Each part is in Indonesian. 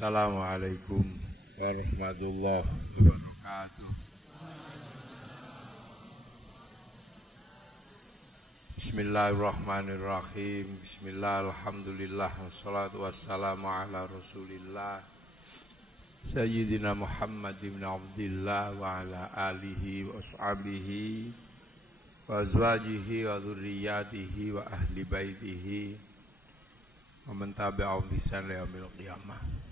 Assalamualaikum warahmatullahi wabarakatuh. Bismillahirrahmanirrahim. Bismillah, alhamdulillah, wassalatu wassalamu ala rasulillah Sayyidina Muhammad ibn Abdillah wa ala alihi wa ashabihi wa azwajihi wa dhurriyyatihi wa ahli baitihi wa man tabi'ahum bi ihsan ila yaumil qiyamah.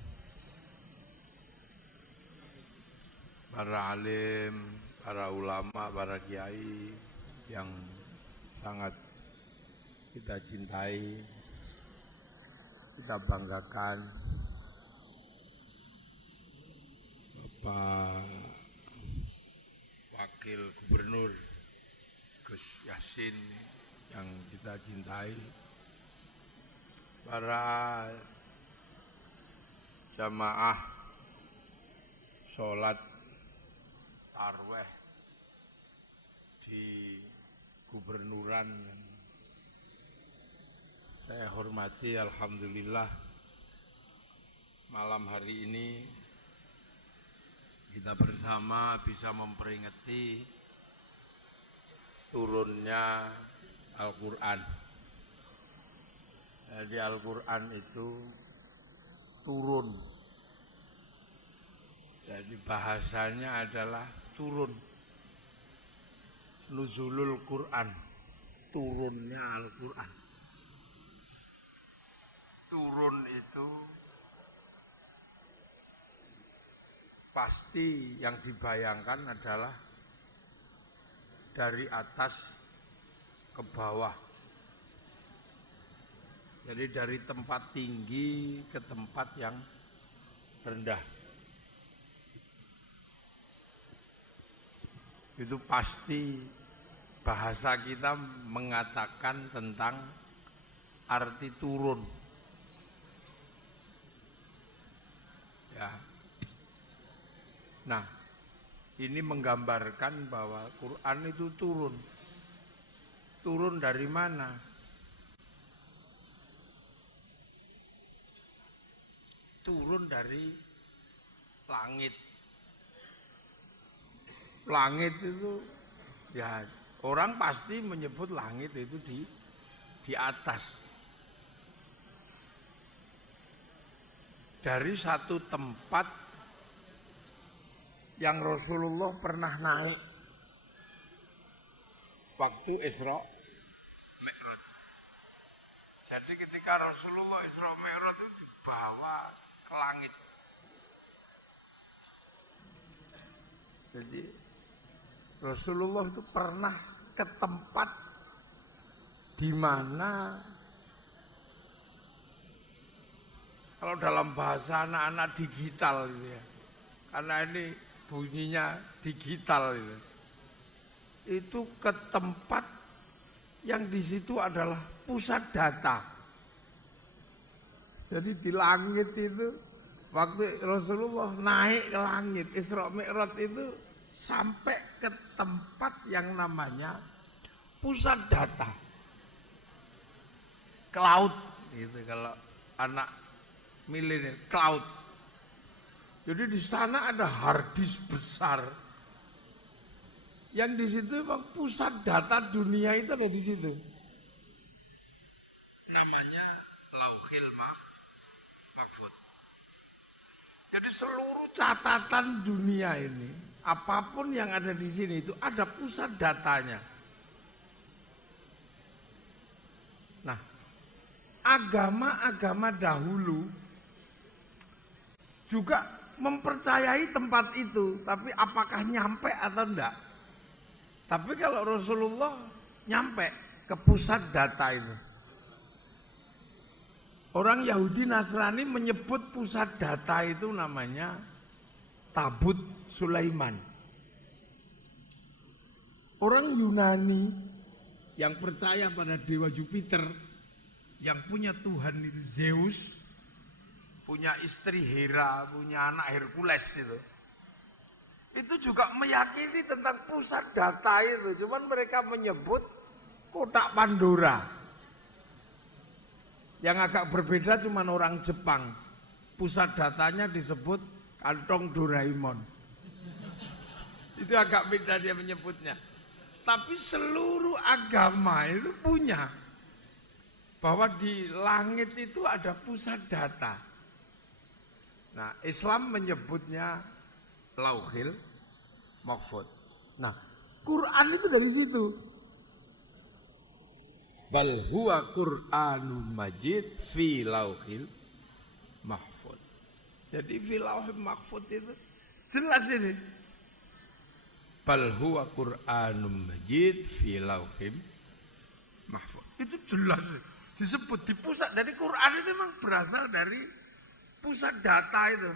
Para alim, para ulama, para kiai yang sangat kita cintai, kita banggakan, Bapak Wakil Gubernur Gus Yassin yang kita cintai, para jamaah sholat tarweh di gubernuran, saya hormati. Alhamdulillah malam hari ini kita bersama bisa memperingati turunnya Al-Quran. Jadi Al-Quran itu turun, jadi bahasanya adalah turun. Nuzulul Quran, turunnya Al-Quran. Turun itu pasti yang dibayangkan adalah dari atas ke bawah. Jadi dari tempat tinggi ke tempat yang rendah. Itu pasti bahasa kita mengatakan tentang arti turun. Ya. Nah, ini menggambarkan bahwa Quran itu turun. Turun dari mana? Turun dari langit. Langit itu, ya orang pasti menyebut langit itu di atas. Dari satu tempat yang Rasulullah pernah naik waktu Isra Mi'raj. Jadi ketika Rasulullah Isra Mi'raj itu dibawa ke langit. Jadi Rasulullah itu pernah ke tempat di mana, kalau dalam bahasa anak-anak digital gitu ya, karena ini bunyinya digital gitu. Itu ke tempat yang di situ adalah pusat data. Jadi di langit itu, waktu Rasulullah naik ke langit, Isra Mi'raj itu sampai ke tempat yang namanya pusat data. Cloud gitu kalau anak milenial, cloud. Jadi di sana ada hard disk besar. Yang di situ memang pusat data dunia itu ada di situ. Namanya Lauhil Mahfuz. Jadi seluruh catatan dunia ini, apapun yang ada di sini itu ada pusat datanya. Nah, agama-agama dahulu juga mempercayai tempat itu, tapi apakah nyampe atau enggak? Tapi kalau Rasulullah nyampe ke pusat data itu. Orang Yahudi Nasrani menyebut pusat data itu namanya Tabut Sulaiman. Orang Yunani yang percaya pada dewa Jupiter, yang punya Tuhan itu Zeus, punya istri Hera, punya anak Hercules itu juga meyakini tentang pusat data itu. Cuman mereka menyebut kotak Pandora. Yang agak berbeda cuman orang Jepang. pusat datanya disebut kantong Doraemon. Itu agak beda dia menyebutnya. Tapi seluruh agama itu punya. Bahwa di langit itu ada pusat data. Nah, Islam menyebutnya Lauhil Mahfuz. Nah, Quran itu dari situ. Bal huwa Qur'anun Majid fi Lauhil Mahfuz. Jadi fi Lauhil Mahfuz itu jelas ini. Bal huwa Qur'anun Majid fi Lauhil Mahfuz. Itu jelas disebut di pusat. Dari Quran itu memang berasal dari pusat data itu.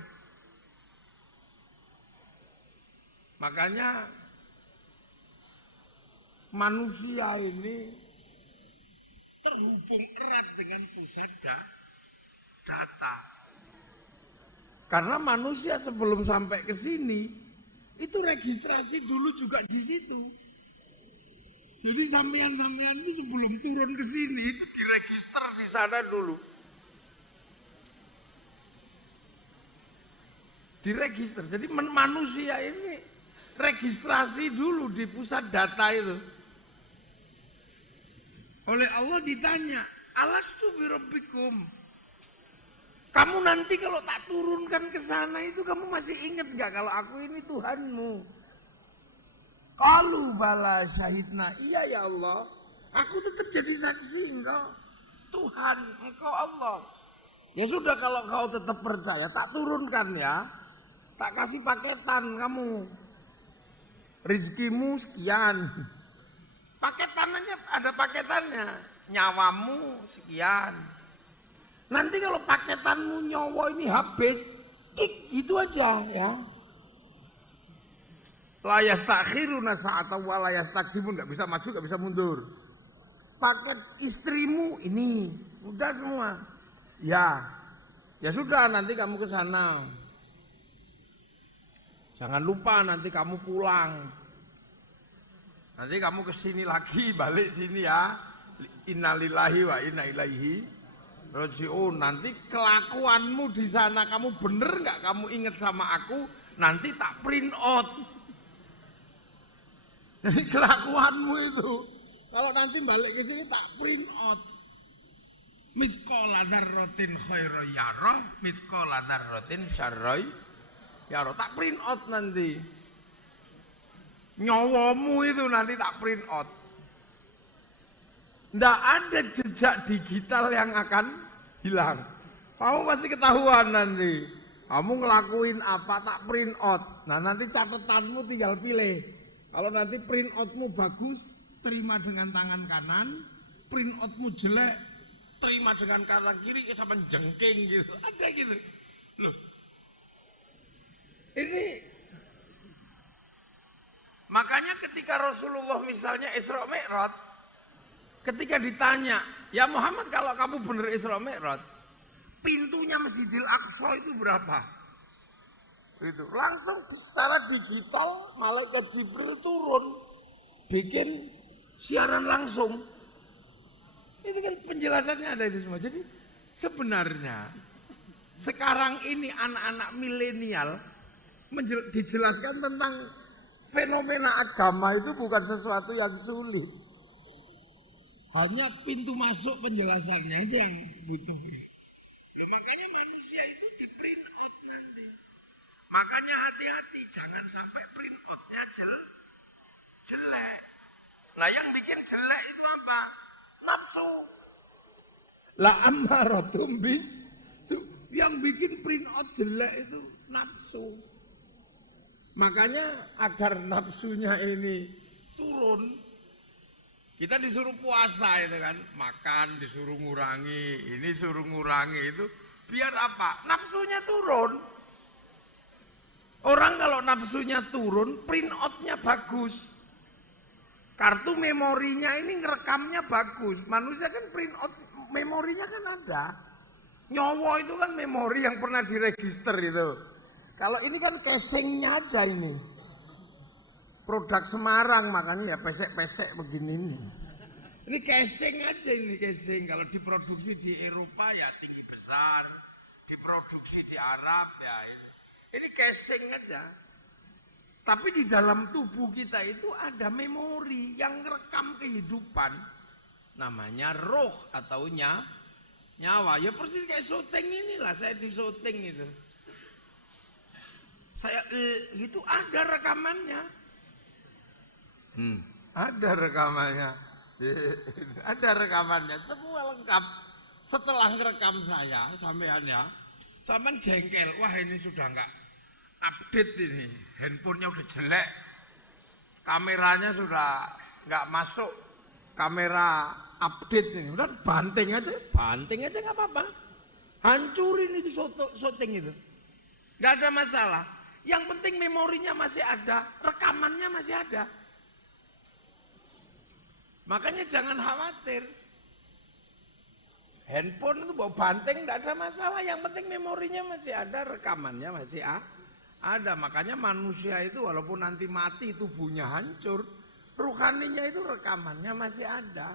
Makanya manusia ini terhubung erat dengan pusat data. Karena manusia sebelum sampai ke sini itu registrasi dulu juga di situ. Jadi sampean-sampean itu sebelum turun ke sini itu diregister di sana dulu. Diregister. Jadi manusia ini registrasi dulu di pusat data itu. Oleh Allah ditanya, alastu birabbikum. Kamu nanti kalau tak turunkan ke sana itu kamu masih ingat gak kalau aku ini Tuhanmu? Qalu bala syahidna. Iya ya Allah, aku tetap jadi saksi engkau Tuhan, engkau Allah. Ya sudah kalau kau tetap percaya, tak turunkan ya. Tak kasih paketan kamu. Rizkimu sekian. Paketannya ada paketannya. Nyawamu sekian. Nanti kalau paketanmu nyawa ini habis, kik gitu aja ya. La yastakhiruna sa'atan wa la yastaqdimun, enggak bisa maju, enggak bisa mundur. Paket istrimu ini udah semua. Ya. Ya sudah nanti kamu ke sana. Jangan lupa nanti kamu pulang. Nanti kamu kesini lagi, balik sini ya. Innalillahi wa inna ilaihi raji'un. Nanti kelakuanmu di sana kamu bener nggak? Kamu ingat sama aku? Nanti tak print out. Jadi kelakuanmu itu, kalau nanti balik ke sini tak print out. Mithqala dzarratin khairan yarah, mithqala dzarratin syarran yarah. Tak print out nanti. Nyawamu itu nanti tak print out. Nggak ada jejak digital yang akan hilang. Kamu pasti ketahuan nanti. Kamu ngelakuin apa tak print out. Nah nanti catatanmu tinggal pilih. Kalau nanti print outmu bagus, terima dengan tangan kanan. Print outmu jelek, terima dengan kanan kiri sama jengking gitu. Ada gitu. Loh. Ini makanya ketika Rasulullah misalnya Isra Mi'raj, ketika ditanya, ya Muhammad kalau kamu benar Isra Mi'raj, pintunya Masjidil Aqsa itu berapa? Itu langsung secara digital malaikat Jibril turun, bikin siaran langsung. Itu kan penjelasannya ada itu semua. Jadi sebenarnya sekarang ini anak-anak milenial dijelaskan tentang fenomena agama itu bukan sesuatu yang sulit. Hanya pintu masuk penjelasannya itu yang butuh. Nah, makanya manusia itu di print out nanti. Makanya hati-hati, jangan sampai print outnya jelek. Nah yang bikin jelek itu apa? Nafsu. La ammaratum bis. Yang bikin print out jelek itu nafsu. Makanya agar nafsunya ini turun, kita disuruh puasa itu kan, makan disuruh ngurangi, ini suruh ngurangi itu, biar apa? Nafsunya turun. Orang kalau nafsunya turun, print outnya bagus. Kartu memorinya ini ngerekamnya bagus. Manusia kan print out memorinya kan ada. Nyawa itu kan memori yang pernah diregister itu. Kalau ini kan casingnya aja ini. Produk Semarang makanya ya pesek-pesek begini ini. Ini casing aja ini casing. Kalau diproduksi di Eropa ya tinggi besar. diproduksi di Arab ya. Ini casing aja. Tapi di dalam tubuh kita itu ada memori yang merekam kehidupan. Namanya roh atau nyawa. Ya persis kayak syuting inilah, saya di syuting itu. Saya itu ada rekamannya. Ada rekamannya. Ada rekamannya, semua lengkap. Setelah ngerekam saya, sampean ya, sampean jengkel. Wah ini sudah enggak update ini. Handphonenya udah jelek. Kameranya sudah enggak masuk. Kamera update ini. Udah banting aja enggak apa-apa. Hancurin itu syuting itu. Enggak ada masalah. Yang penting memorinya masih ada, rekamannya masih ada. Makanya jangan khawatir. Handphone itu bawa banting tidak ada masalah. Yang penting memorinya masih ada, rekamannya masih ada. Makanya manusia itu walaupun nanti mati tubuhnya hancur, ruhaninya itu rekamannya masih ada.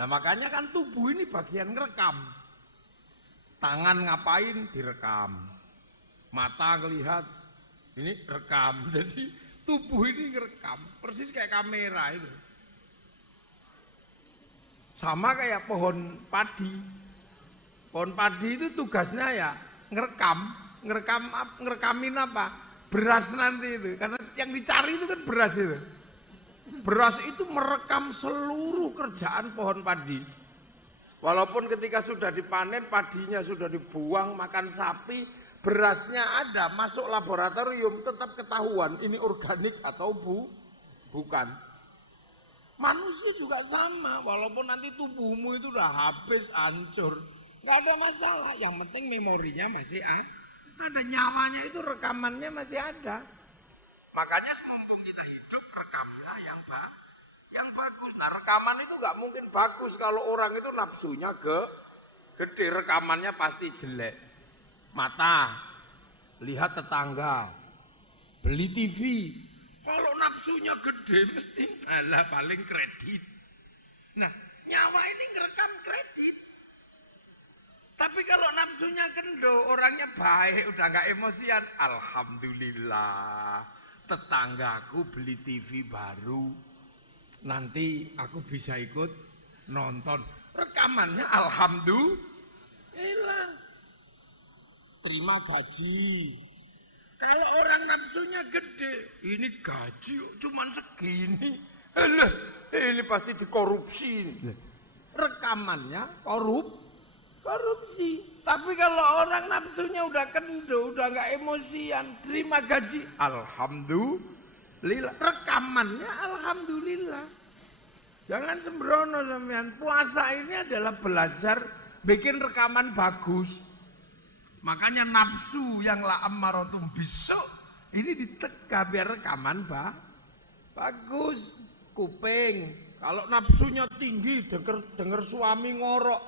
Nah makanya kan tubuh ini bagian ngerekam. Tangan ngapain direkam. Mata ngelihat ini rekam. Jadi tubuh ini ngerekam, persis kayak kamera itu. Sama kayak pohon padi. Pohon padi itu tugasnya ya ngerekamin apa? Beras nanti itu. Karena yang dicari itu kan beras itu. Beras itu merekam seluruh kerjaan pohon padi. Walaupun ketika sudah dipanen, padinya sudah dibuang, makan sapi, berasnya ada, masuk laboratorium tetap ketahuan ini organik atau bukan. Manusia juga sama, walaupun nanti tubuhmu itu udah habis, hancur, nggak ada masalah. Yang penting memorinya masih ada, nyawanya itu rekamannya masih ada. Makanya mumpung kita hidup, rekamlah yang bagus. Nah rekaman itu nggak mungkin bagus kalau orang itu nafsunya gede, rekamannya pasti jelek. Mata, lihat tetangga, beli TV. Kalau nafsunya gede mesti paling kredit. Nah nyawa ini ngerekam kredit. Tapi kalau nafsunya kendo, orangnya baik, udah gak emosian. Alhamdulillah, tetanggaku beli TV baru. Nanti aku bisa ikut nonton. Rekamannya alhamdulillah. Terima gaji. Kalau orang nafsunya gede, ini gaji cuman segini. Alah, ini pasti dikorupsi. Rekamannya korupsi. Tapi kalau orang nafsunya udah kendo, udah nggak emosian, terima gaji, alhamdulillah. Rekamannya alhamdulillah. Jangan sembrono sampean. Puasa ini adalah belajar bikin rekaman bagus. Makanya nafsu yang la ammaratum bisu ini ditegak biar rekaman bagus. Kuping, kalau nafsunya tinggi denger suami ngorok,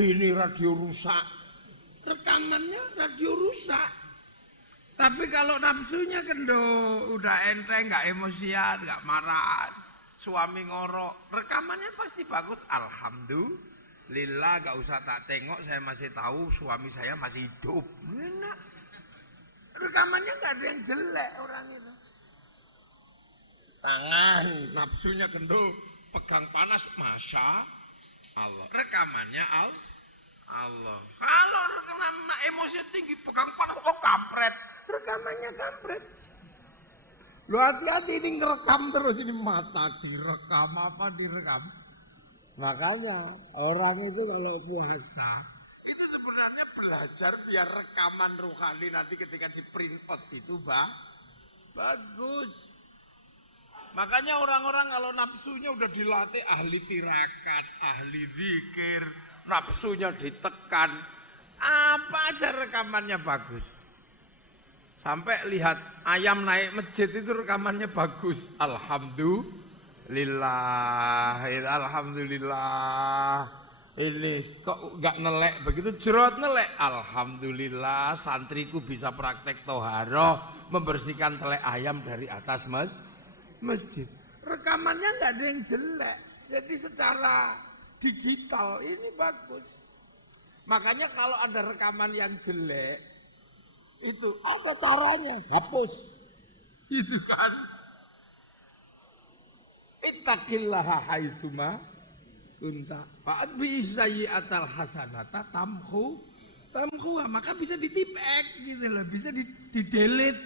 ini radio rusak. Rekamannya radio rusak. Tapi kalau nafsunya kendo, udah enteng, nggak emosian, nggak marah, suami ngorok, rekamannya pasti bagus. Alhamdulillah, gak usah tak tengok, saya masih tahu suami saya masih hidup. Enak. Rekamannya gak ada yang jelek orang itu. Tangan, nafsunya gendul, pegang panas, masya Allah. Rekamannya Allah. Kalau rekaman emosi tinggi, pegang panas, oh kampret. Rekamannya kampret. Lu hati-hati ini ngerekam terus, ini mata direkam apa direkam. Makanya orang itu kalau puasa itu sebenarnya belajar biar rekaman rohani nanti ketika di print out itu bagus. Makanya orang-orang kalau nafsunya udah dilatih ahli tirakat, ahli zikir, nafsunya ditekan, apa aja rekamannya bagus. Sampai lihat ayam naik masjid itu rekamannya bagus. Alhamdulillah. Ini kok gak nelek begitu jerot nelek. Alhamdulillah santriku bisa praktek toharoh membersihkan telek ayam dari atas masjid. Rekamannya gak ada yang jelek. Jadi secara digital ini bagus. Makanya kalau ada rekaman yang jelek, itu ada caranya, hapus. Itu kan. Ittaqillaha haitsuma kunta. Fa'atbi sayyi'atal hasanata tamhu. Maka bisa ditipek gitu loh, bisa di-delete.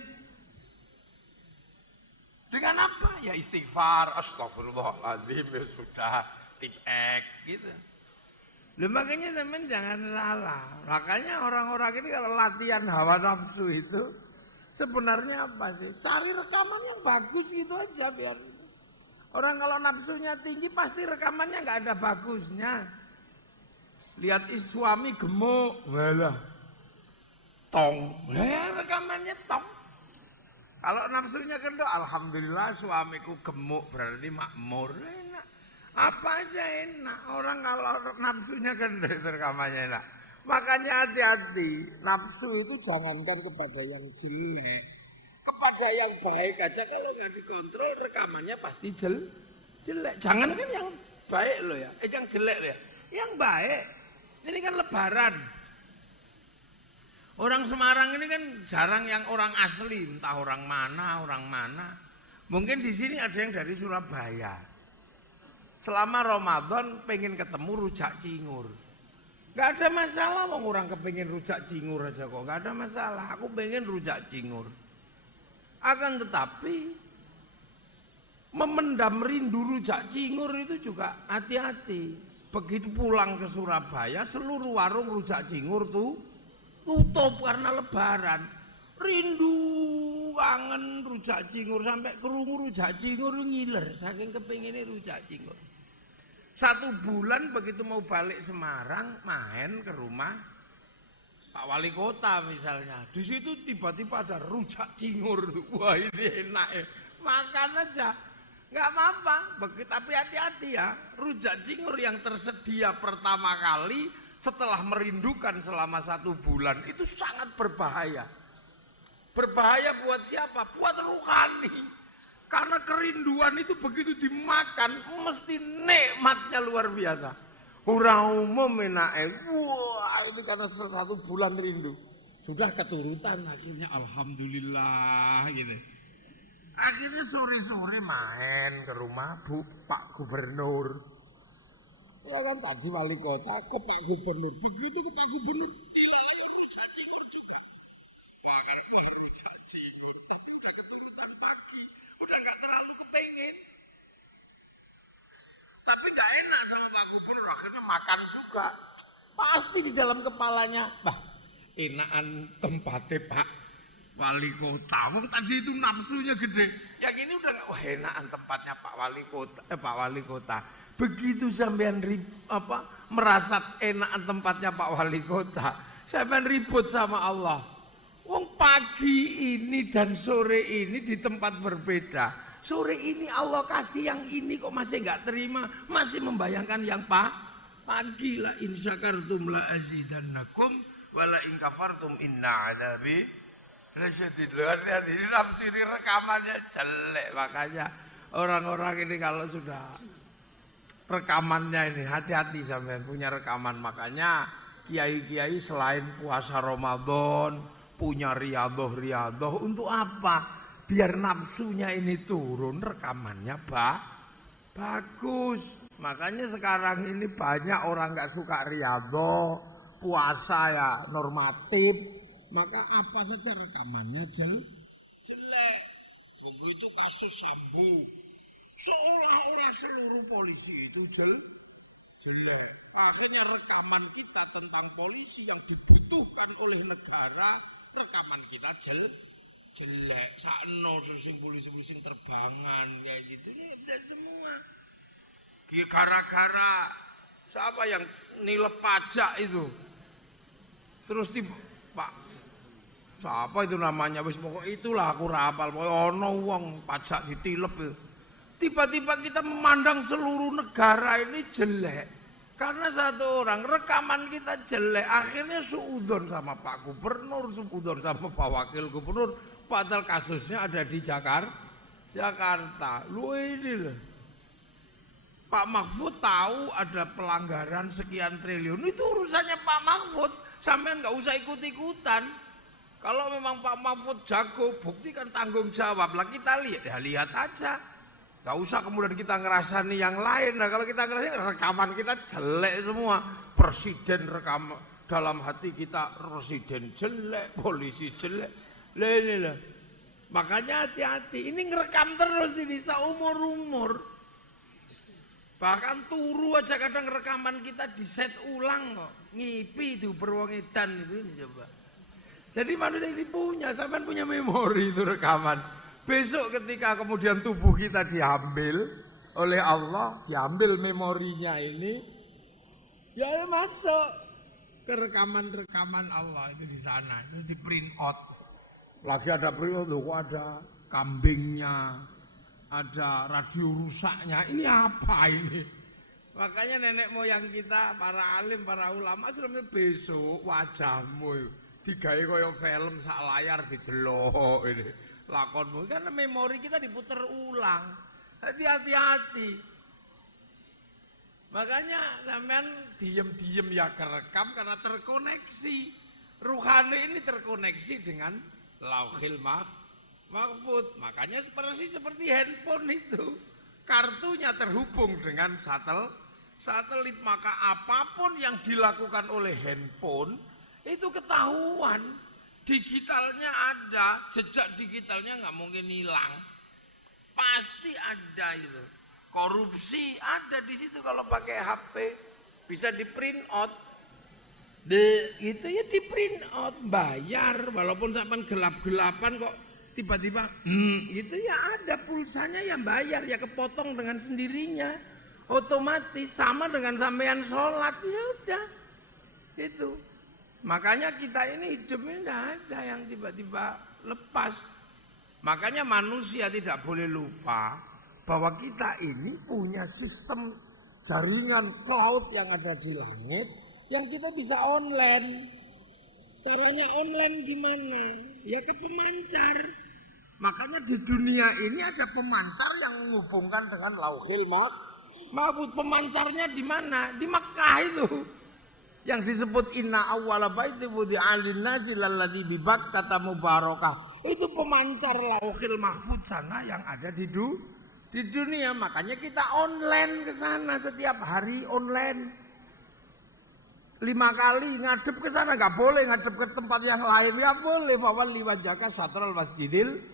Dengan apa? Ya istighfar, astagfirullahaladzim, ya sudah, tipek gitu. Loh, makanya teman jangan salah. Makanya orang-orang ini kalau latihan hawa nafsu itu sebenarnya apa sih? Cari rekaman yang bagus gitu aja biar. Orang kalau nafsunya tinggi pasti rekamannya nggak ada bagusnya. Lihat suami gemuk, walah, tong, rekamannya tong. Kalau nafsunya kendor, alhamdulillah suamiku gemuk berarti makmur, enak. Apa aja enak. Orang kalau nafsunya kendor rekamannya enak. Makanya hati-hati, nafsu itu jangankan kepada yang jelek, kepada yang baik aja kalau nggak dikontrol rekamannya pasti jelek. Jangankan yang baik loh ya, yang jelek loh ya, yang baik. Ini kan lebaran. Orang Semarang ini kan jarang yang orang asli, entah orang mana. Mungkin di sini ada yang dari Surabaya. Selama Ramadan pengen ketemu rujak cingur. Gak ada masalah, orang kepengen rujak cingur aja kok. Gak ada masalah, aku pengen rujak cingur. Akan tetapi memendam rindu rujak cingur itu juga hati-hati. Begitu pulang ke Surabaya, seluruh warung rujak cingur tuh tutup karena lebaran. Rindu, kangen rujak cingur, sampai kerungu rujak cingur ngiler, saking kepinginnya rujak cingur. 1 bulan begitu mau balik Semarang, main ke rumah Pak Wali Kota misalnya. Di situ tiba-tiba ada rujak cingur. Wah ini enak ya, makan aja. Nggak apa-apa, tapi hati-hati ya. Rujak cingur yang tersedia pertama kali setelah merindukan selama 1 bulan itu sangat berbahaya. Berbahaya buat siapa? Buat rohani. Karena kerinduan itu begitu dimakan mesti nikmatnya luar biasa. Orang umum enake, wah ini karena 1 bulan rindu. Sudah keturutan akhirnya alhamdulillah gitu. Akhirnya sore-sore main ke rumah Pak Gubernur. Ya kan tadi wali kota ke Pak Gubernur. Begitu ke Pak Gubernur, dilayani rujak cingur juga. Wah kan rujak cingur. Keturutan pagi. Udah gak terlalu kepengen. Tapi gak enak sama Pak Gubernur. Akhirnya makan juga. Pasti di dalam kepalanya, bah enakan tempatnya Pak Wali Kota. Tadi itu nafsunya gede. Yang ini udah gak, wah enakan tempatnya Pak Wali Kota. Begitu sampean merasa enakan tempatnya Pak Wali Kota, sampean ribut sama Allah. Wong pagi ini dan sore ini di tempat berbeda. Sore ini Allah kasih yang ini kok masih nggak terima, masih membayangkan yang pagi. La in syakartum la azidannakum wa la in kafartum inna adzabi lasyadid. Lihat ini nafsu ini rekamannya jelek. Makanya orang-orang ini kalau sudah rekamannya ini hati-hati sampean punya rekaman. Makanya kiai-kiai selain puasa Ramadan punya riyadhah untuk apa? Biar nafsunya ini turun, rekamannya bagus. Makanya sekarang ini banyak orang nggak suka riyadhah, puasa ya normatif. Maka apa saja rekamannya jelek. Begitu kasus Sambo, seolah-olah seluruh polisi itu jelek. Akhirnya rekaman kita tentang polisi yang dibutuhkan oleh negara, rekaman kita jelek. Sakno sing polisi terbangan kayak gitu. Ini semua. Gara-gara siapa yang nilai pajak itu? Terus Pak siapa itu namanya? Wis pokok itulah aku rapal. Pokoknya ono wong pajak ditilep itu. Tiba-tiba kita memandang seluruh negara ini jelek. Karena satu orang, rekaman kita jelek. Akhirnya suudon sama Pak Gubernur, suudon sama Pak Wakil Gubernur. Padahal kasusnya ada di Jakarta. Lu ini loh. Pak Mahfud tahu ada pelanggaran sekian triliun, itu urusannya Pak Mahfud, sampean nggak usah ikut-ikutan. Kalau memang Pak Mahfud jago, buktikan tanggung jawab. Lah kita lihat, ya lihat aja. Gak usah kemudian kita ngerasani yang lain. Nah kalau kita ngerasani, rekaman kita jelek semua. Presiden rekam dalam hati kita, presiden jelek, polisi jelek. Lah. Makanya hati-hati, ini ngerekam terus ini seumur-umur. Bahkan turu aja kadang rekaman kita di set ulang kok. Ngipi itu berwong edan itu ini coba. Jadi manusia ini sampean punya memori itu rekaman. Besok ketika kemudian tubuh kita diambil oleh Allah, diambil memorinya ini, ya masuk ke rekaman-rekaman Allah itu di sana, itu di print out. Lagi ada print out, kok ada kambingnya, ada radio rusaknya, ini apa ini? Makanya nenek moyang kita, para alim, para ulama sudah besok wajahmu digawe kaya film sak layar didelok ini lakonmu, karena memori kita diputer ulang. Hati-hati. Makanya sampean diem-diem ya kerekam karena terkoneksi. Ruhani ini terkoneksi dengan Lauhil Mahfud. Makanya seperti handphone itu. Kartunya terhubung dengan satelit. Maka apapun yang dilakukan oleh handphone itu ketahuan. Digitalnya ada, jejak digitalnya nggak mungkin hilang. Pasti ada itu. Korupsi ada di situ kalau pakai HP. Bisa di print out. Itu ya di print out, bayar walaupun sampai gelap-gelapan kok tiba-tiba gitu ya ada pulsanya yang bayar ya kepotong dengan sendirinya. Otomatis sama dengan sampean sholat ya udah. Itu. Makanya kita ini hidupnya tidak ada yang tiba-tiba lepas. Makanya manusia tidak boleh lupa bahwa kita ini punya sistem jaringan cloud yang ada di langit yang kita bisa online. Caranya online gimana? Ya ke pemancar. Makanya di dunia ini ada pemancar yang menghubungkan dengan Lauhil Mahfud. Pemancarnya di mana? Di Mekah itu. Yang disebut inna awwala baiti wudi'a lin-nasi lalladzi bi Bakkah mubarakah. Itu pemancar Lauhil Mahfud sana yang ada di dunia. Makanya kita online ke sana setiap hari online. 5 kali ngadep ke sana, nggak boleh ngadep ke tempat yang lain, nggak boleh. Fawalli wajhaka syatral masjidil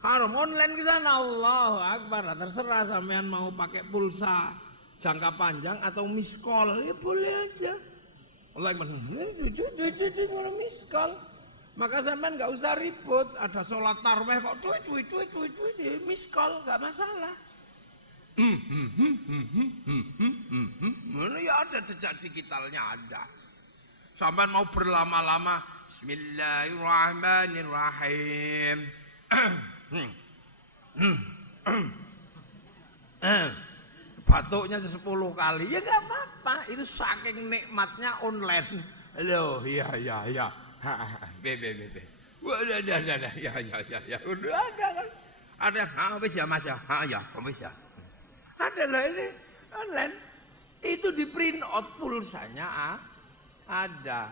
haram, online ke sana. Allahu Akbar. Terserah sampean mau pakai pulsa jangka panjang atau miss call, ya boleh aja. Allah ngono miss call. Maka sampean nggak usah ribut. Ada sholat tarawih kok miss call nggak masalah. Mana ya ada jejak digitalnya ada. Sampean mau berlama-lama, Bismillahirrahmanirrahim. Batuknya 10 kali, ya gak apa-apa. Itu saking nikmatnya online. Halo, iya. Udah, ya. Udah ada kan. Ada, wis ya Mas ya. Ya, wis ya. Ada lah ini online. Itu di print out pulsanya ada.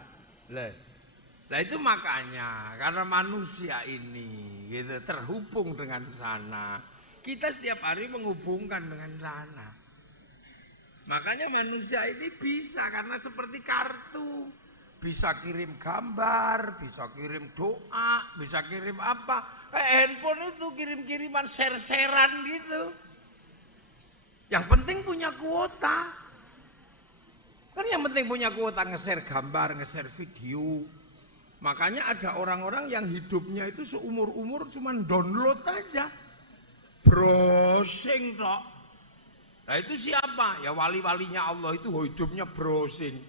Lah itu makanya karena manusia ini gitu terhubung dengan sana. Kita setiap hari menghubungkan dengan sana. Makanya manusia ini bisa karena seperti kartu. Bisa kirim gambar, bisa kirim doa, bisa kirim apa. Handphone itu kirim-kiriman share-sharean gitu. Yang penting punya kuota. Kan yang penting punya kuota nge-share gambar, nge-share video. Makanya ada orang-orang yang hidupnya itu seumur-umur cuman download aja. Browsing tok. Nah itu siapa? Ya wali-walinya Allah itu hidupnya browsing.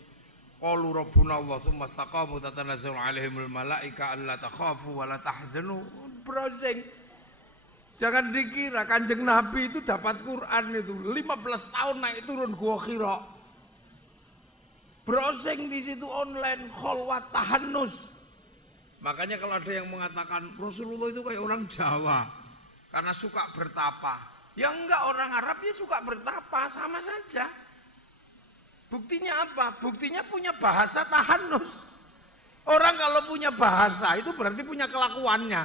Qalu rabbuna Allah tsumma istaqamu tatanazzalu alaihimul malaika alla takhafu wa la tahzanu. Browsing. Jangan dikira Kanjeng Nabi itu dapat Quran itu 15 tahun naik turun Gua Hira. Browsing di situ online, kholwat tahannus. Makanya kalau ada yang mengatakan Rasulullah itu kayak orang Jawa karena suka bertapa. Ya enggak, orang Arab ya suka bertapa, sama saja. Buktinya apa? Buktinya punya bahasa tahanus. Orang kalau punya bahasa itu berarti punya kelakuannya.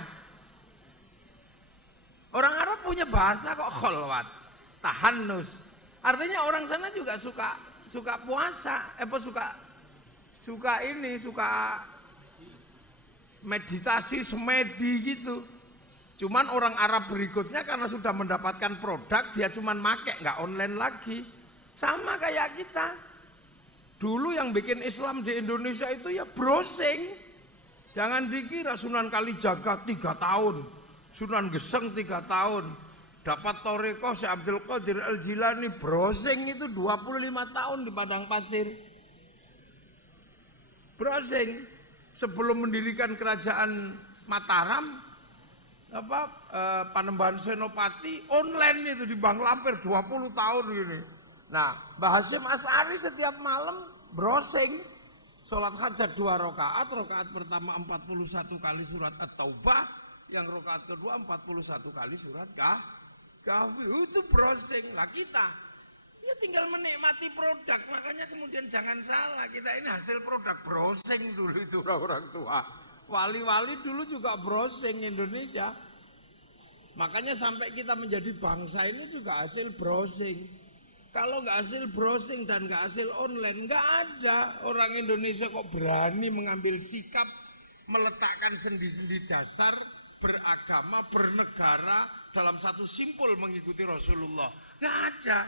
Orang Arab punya bahasa kok kholwat, tahanus. Artinya orang sana juga suka puasa, suka meditasi, semedi gitu. Cuman orang Arab berikutnya karena sudah mendapatkan produk, dia cuman make, nggak online lagi. Sama kayak kita. Dulu yang bikin Islam di Indonesia itu ya browsing. Jangan dikira Sunan Kalijaga 3 tahun, Sunan Geseng 3 tahun, dapat Toreko Syekh Abdul Qadir Al-Jilani, browsing itu 25 tahun di padang pasir. Browsing sebelum mendirikan kerajaan Mataram, Panembahan Senopati, online itu di Bang Lampir 20 tahun ini. Nah, Mbah Hasyim Asy'ari setiap malam browsing, sholat hajat 2 rakaat, rakaat pertama 41 kali surat At-Taubah, yang rakaat kedua 41 kali surat Kahfi. Itu browsing. Lah kita ya tinggal menikmati produk, makanya kemudian jangan salah, kita ini hasil produk browsing dulu itu orang tua. Wali-wali dulu juga browsing Indonesia. Makanya sampai kita menjadi bangsa ini juga hasil browsing. Kalau nggak hasil browsing dan nggak hasil online, nggak ada orang Indonesia kok berani mengambil sikap meletakkan sendi-sendi dasar beragama, bernegara dalam satu simpul mengikuti Rasulullah. Nggak ada.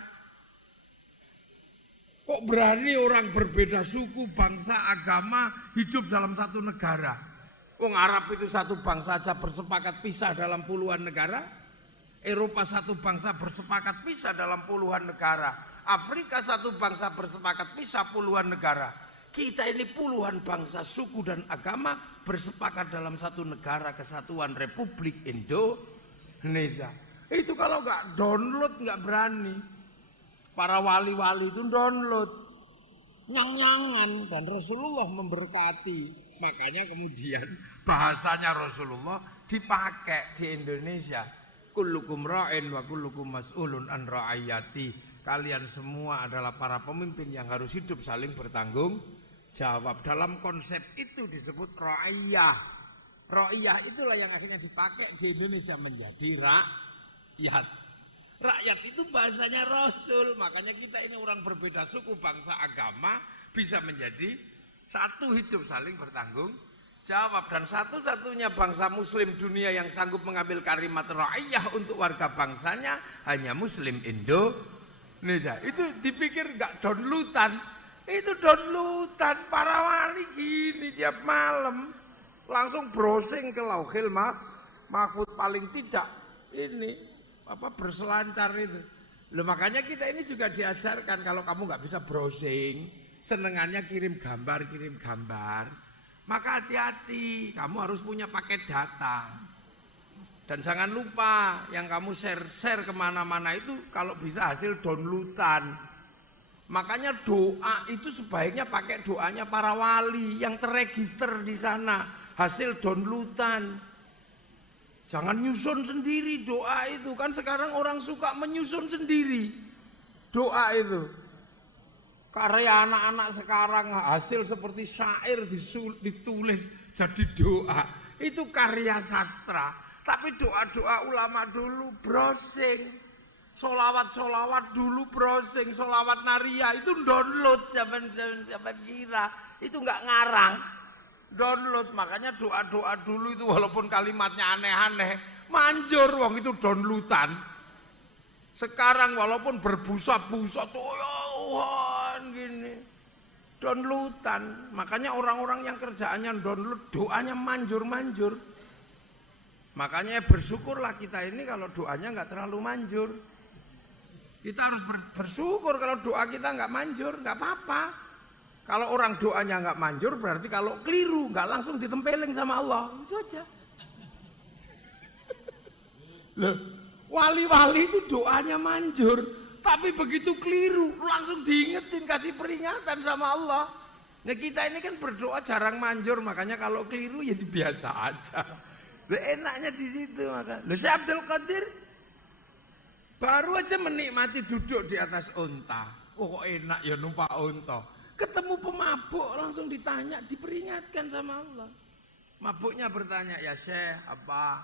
Kok berani orang berbeda suku, bangsa, agama hidup dalam satu negara? Wong Arab itu satu bangsa saja bersepakat pisah dalam puluhan negara. Eropa satu bangsa bersepakat pisah dalam puluhan negara. Afrika satu bangsa bersepakat pisah puluhan negara. Kita ini puluhan bangsa, suku dan agama bersepakat dalam satu negara kesatuan Republik Indonesia. Itu kalau nggak download nggak berani. Para wali-wali itu download, nyang-nyangan, dan Rasulullah memberkati. Makanya kemudian bahasanya Rasulullah dipakai di Indonesia. Kullukum ra'in wa kullukum mas'ulun an ra'ayati. Kalian semua adalah para pemimpin yang harus hidup saling bertanggung jawab. Dalam konsep itu disebut ra'iyah. Ra'iyah itulah yang akhirnya dipakai di Indonesia menjadi rakyat. Rakyat itu bahasanya Rasul. Makanya kita ini orang berbeda suku, bangsa, agama bisa menjadi satu, hidup saling bertanggung jawab. Dan satu-satunya bangsa muslim dunia yang sanggup mengambil kalimat ra'iyah untuk warga bangsanya hanya Muslim Indonesia. Itu dipikir nggak downloadan. Itu downloadan. Para wali gini tiap malam langsung browsing ke Lauhil Mahfuz, paling tidak ini berselancar itu. Loh, makanya kita ini juga diajarkan kalau kamu nggak bisa browsing, senengannya kirim gambar, maka hati-hati, kamu harus punya paket data. Dan jangan lupa yang kamu share kemana-mana itu kalau bisa hasil downloadan. Makanya doa itu sebaiknya pakai doanya para wali yang terregister di sana, hasil downloadan. Jangan nyusun sendiri doa itu, kan sekarang orang suka menyusun sendiri doa itu. Karya anak-anak sekarang hasil seperti syair ditulis jadi doa. Itu karya sastra. Tapi doa-doa ulama dulu browsing. Solawat-solawat dulu browsing. Solawat Naria itu download zaman kira. Itu nggak ngarang. Download. Makanya doa-doa dulu itu walaupun kalimatnya aneh-aneh, manjur wong itu downloadan. Sekarang walaupun berbusa-busa Tuhan gini, downloadan. Makanya orang-orang yang kerjaannya download, doanya manjur-manjur. Makanya bersyukurlah kita ini kalau doanya nggak terlalu manjur. Kita harus bersyukur kalau doa kita nggak manjur, nggak apa-apa. Kalau orang doanya nggak manjur berarti kalau keliru nggak langsung ditempeling sama Allah, itu aja. Loh, wali-wali itu doanya manjur, tapi begitu keliru langsung diingetin, kasih peringatan sama Allah. Nah kita ini kan berdoa jarang manjur, makanya kalau keliru ya biasa aja. Loh, enaknya di situ maka. Loh, Syekh Abdul Qadir Baru aja menikmati duduk di atas unta. Oh kok enak ya numpak unta. Ketemu pemabuk langsung ditanya, diperingatkan sama Allah. Mabuknya bertanya, ya Syekh apa?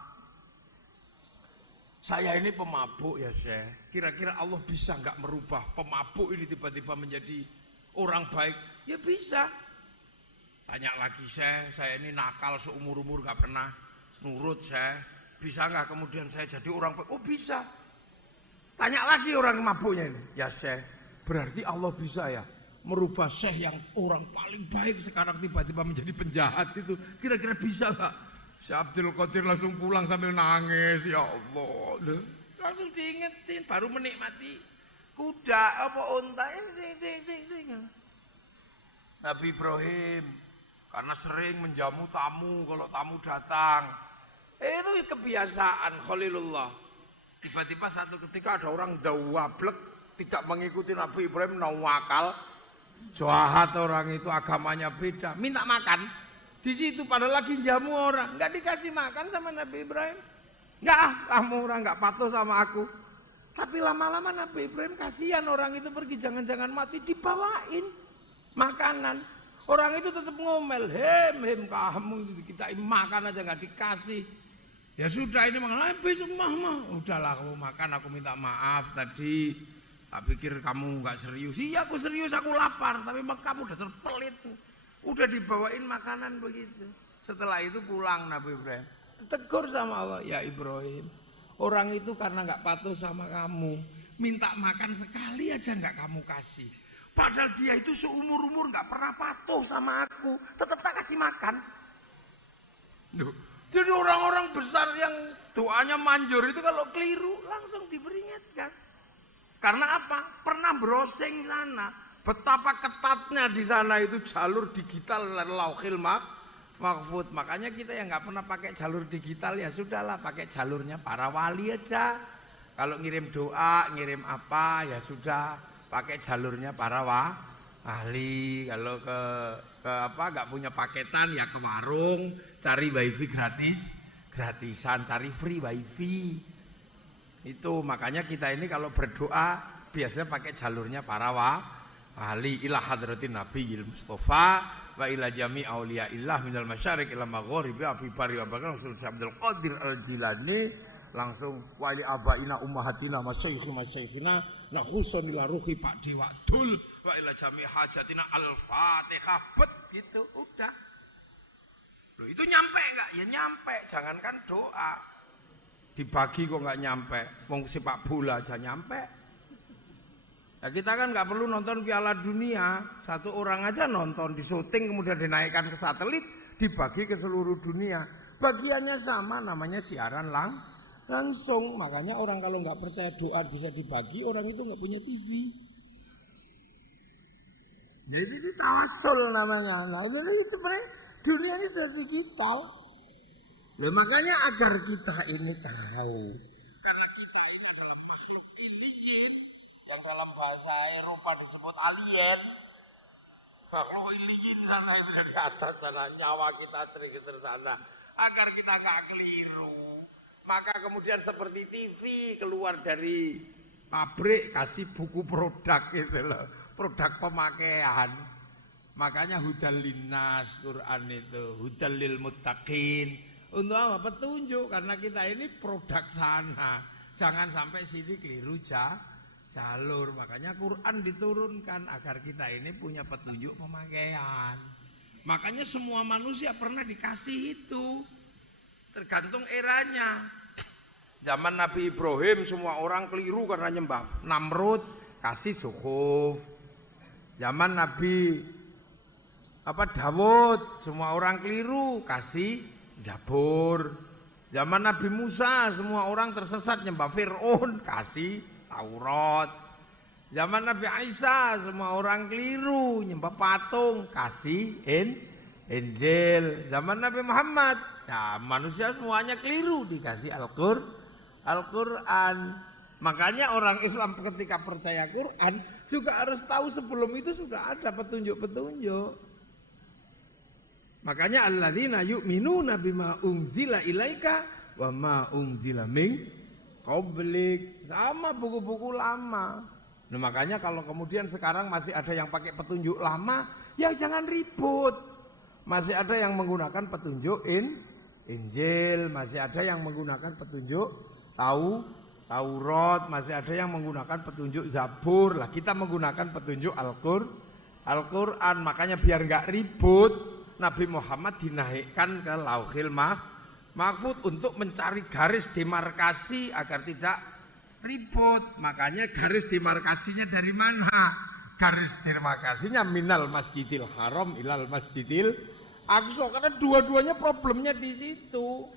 Saya ini pemabuk ya Syekh. Kira-kira Allah bisa nggak merubah pemabuk ini tiba-tiba menjadi orang baik? Ya bisa. Tanya lagi Syekh, saya ini nakal seumur-umur nggak pernah nurut Syekh. Bisa nggak kemudian saya jadi orang baik? Oh bisa. Tanya lagi orang mabuknya ini. Ya Syekh, berarti Allah bisa ya merubah Syekh yang orang paling baik sekarang tiba-tiba menjadi penjahat itu. Kira-kira bisa nggak? Syekh Abdul Qadir langsung pulang sambil nangis. Ya Allah. Langsung diingetin. Baru menikmati kuda apa unta. Nabi Ibrahim karena sering menjamu tamu kalau tamu datang. Itu kebiasaan Khalilullah. Tiba-tiba satu ketika ada orang jawablek tidak mengikuti Nabi Ibrahim, nawakal, jahat orang itu, agamanya beda, minta makan. Di situ padahal lagi jamu orang, nggak dikasih makan sama Nabi Ibrahim. Nggak, kamu orang nggak patuh sama aku. Tapi lama-lama Nabi Ibrahim kasihan orang itu pergi, jangan-jangan mati, dibawain makanan. Orang itu tetap ngomel, hem kamu kita makan aja nggak dikasih. Ya sudah ini mengalami besok mah. Udahlah kamu makan, aku minta maaf tadi. Tak pikir kamu nggak serius. Iya aku serius, aku lapar. Tapi kamu dasar pelit. Udah dibawain makanan begitu. Setelah itu pulang Nabi Ibrahim. Tegur sama Allah, ya Ibrahim. Orang itu karena nggak patuh sama kamu, minta makan sekali aja nggak kamu kasih. Padahal dia itu seumur-umur nggak pernah patuh sama aku, tetap tak kasih makan. Duh. Jadi orang-orang besar yang doanya manjur itu kalau keliru langsung diperingatkan. Karena apa? Pernah browsing sana. Betapa ketatnya di sana itu jalur digital Lauhil Mahfuz. Makanya kita yang nggak pernah pakai jalur digital ya sudahlah pakai jalurnya para wali aja. Kalau ngirim doa, ngirim apa ya sudah pakai jalurnya para wali. Kalau ke apa nggak punya paketan ya ke warung cari wifi gratisan, cari free wifi. Itu makanya kita ini kalau berdoa biasanya pakai jalurnya para wali ila hadratin nabiyil mustafa wa ila jami auliyaillah minal masyariq ila magharibi fi bari wa bakar Rasul Abdul Qadir Al-Jilani langsung wali abaina ummahatina masyayikhina nakhusun ila ruhi Pak Dewa Dul wa ila jami hajatina al-fatihah gitu udah. Loh, itu nyampe enggak? Ya nyampe, jangankan doa. Dibagi kok enggak nyampe. Wong sepak bola aja nyampe. Ya kita kan enggak perlu nonton Piala Dunia, satu orang aja nonton di syuting kemudian dinaikkan ke satelit, dibagi ke seluruh dunia. Bagiannya sama, namanya siaran langsung. Makanya orang kalau nggak percaya doa bisa dibagi, orang itu nggak punya TV. Jadi itu tawasul namanya. Nah ini sebenarnya dunia ini sudah digital. Nah, makanya agar kita ini tahu, karena kita ini adalah makhluk iliyin yang dalam bahasa Eropa disebut alien. Makhluk iliyin sana itu dari atas sana, nyawa kita tergeser sana. Agar kita nggak keliru. Maka kemudian seperti TV keluar dari pabrik kasih buku produk gitu loh, produk pemakaian. Makanya hudal linnas Quran itu, hudal lil muttaqin. Untuk apa? Petunjuk, karena kita ini produk sana. Jangan sampai sini keliru jalur. Makanya Quran diturunkan agar kita ini punya petunjuk pemakaian. Makanya semua manusia pernah dikasih itu. Tergantung eranya. Zaman Nabi Ibrahim semua orang keliru karena nyembah Namrud, kasih suhuf. Zaman Nabi Dawud semua orang keliru, kasih Zabur. Zaman Nabi Musa semua orang tersesat nyembah Fir'aun, kasih Taurat. Zaman Nabi Isa semua orang keliru nyembah patung, kasih Injil. Zaman Nabi Muhammad, ya manusia semuanya keliru dikasih Al-Quran. Makanya orang Islam ketika percaya Quran juga harus tahu sebelum itu sudah ada petunjuk-petunjuk. Makanya alladzina yu'minuna bima unzila ilaika wa ma unzila min Qoblik, sama buku-buku lama. Nah, makanya kalau kemudian sekarang masih ada yang pakai petunjuk lama, ya jangan ribut. Masih ada yang menggunakan petunjuk Injil, masih ada yang menggunakan petunjuk Taurat, masih ada yang menggunakan petunjuk Zabur. Lah kita menggunakan petunjuk Al-Quran. Makanya biar enggak ribut, Nabi Muhammad dinaikkan ke Lauhil Mahfuz untuk mencari garis demarkasi agar tidak ribut. Makanya garis demarkasinya dari mana? Garis demarkasinya minal Masjidil Haram ilal Masjidil Aqsa, karena dua-duanya problemnya di situ.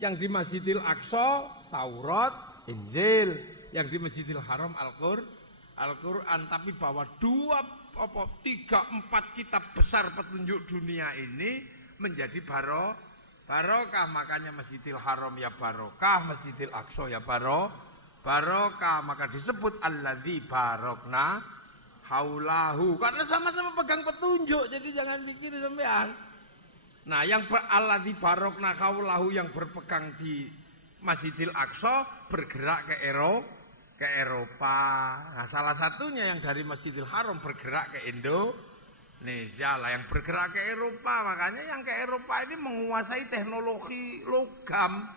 Yang di Masjidil Aqsa Taurat, Injil, yang di Masjidil Haram Al-Quran. Tapi bahwa 3-4 kitab besar petunjuk dunia ini menjadi barokah. Makanya Masjidil Haram ya barokah, Masjidil Aqsa ya barokah. Maka disebut alladzi barokna haulahu, karena sama-sama pegang petunjuk. Jadi jangan mikir sampean. Nah, yang alladzi barokna haulahu yang berpegang di Masjidil Aqsa bergerak ke Eropa. Nah, salah satunya yang dari Masjidil Haram bergerak ke Indonesia lah, yang bergerak ke Eropa. Makanya yang ke Eropa ini menguasai teknologi logam.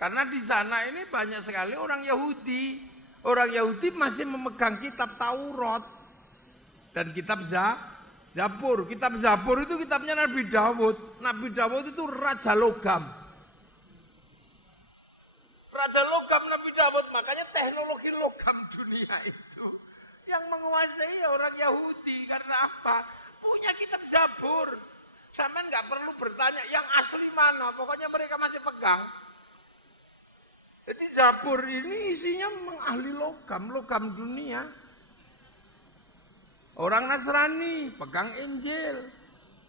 Karena di sana ini banyak sekali orang Yahudi. Orang Yahudi masih memegang kitab Taurat dan kitab Zabur. Kitab Zabur itu kitabnya Nabi Dawud. Nabi Dawud itu raja logam. Raja logam Nabi Dawud. Makanya teknologi logam dunia itu yang menguasai orang Yahudi. Karena apa? Punya kitab Zabur. Sampai nggak perlu bertanya yang asli mana. Pokoknya mereka masih pegang. Jadi Zabur ini isinya mengahli logam dunia. Orang Nasrani pegang Injil.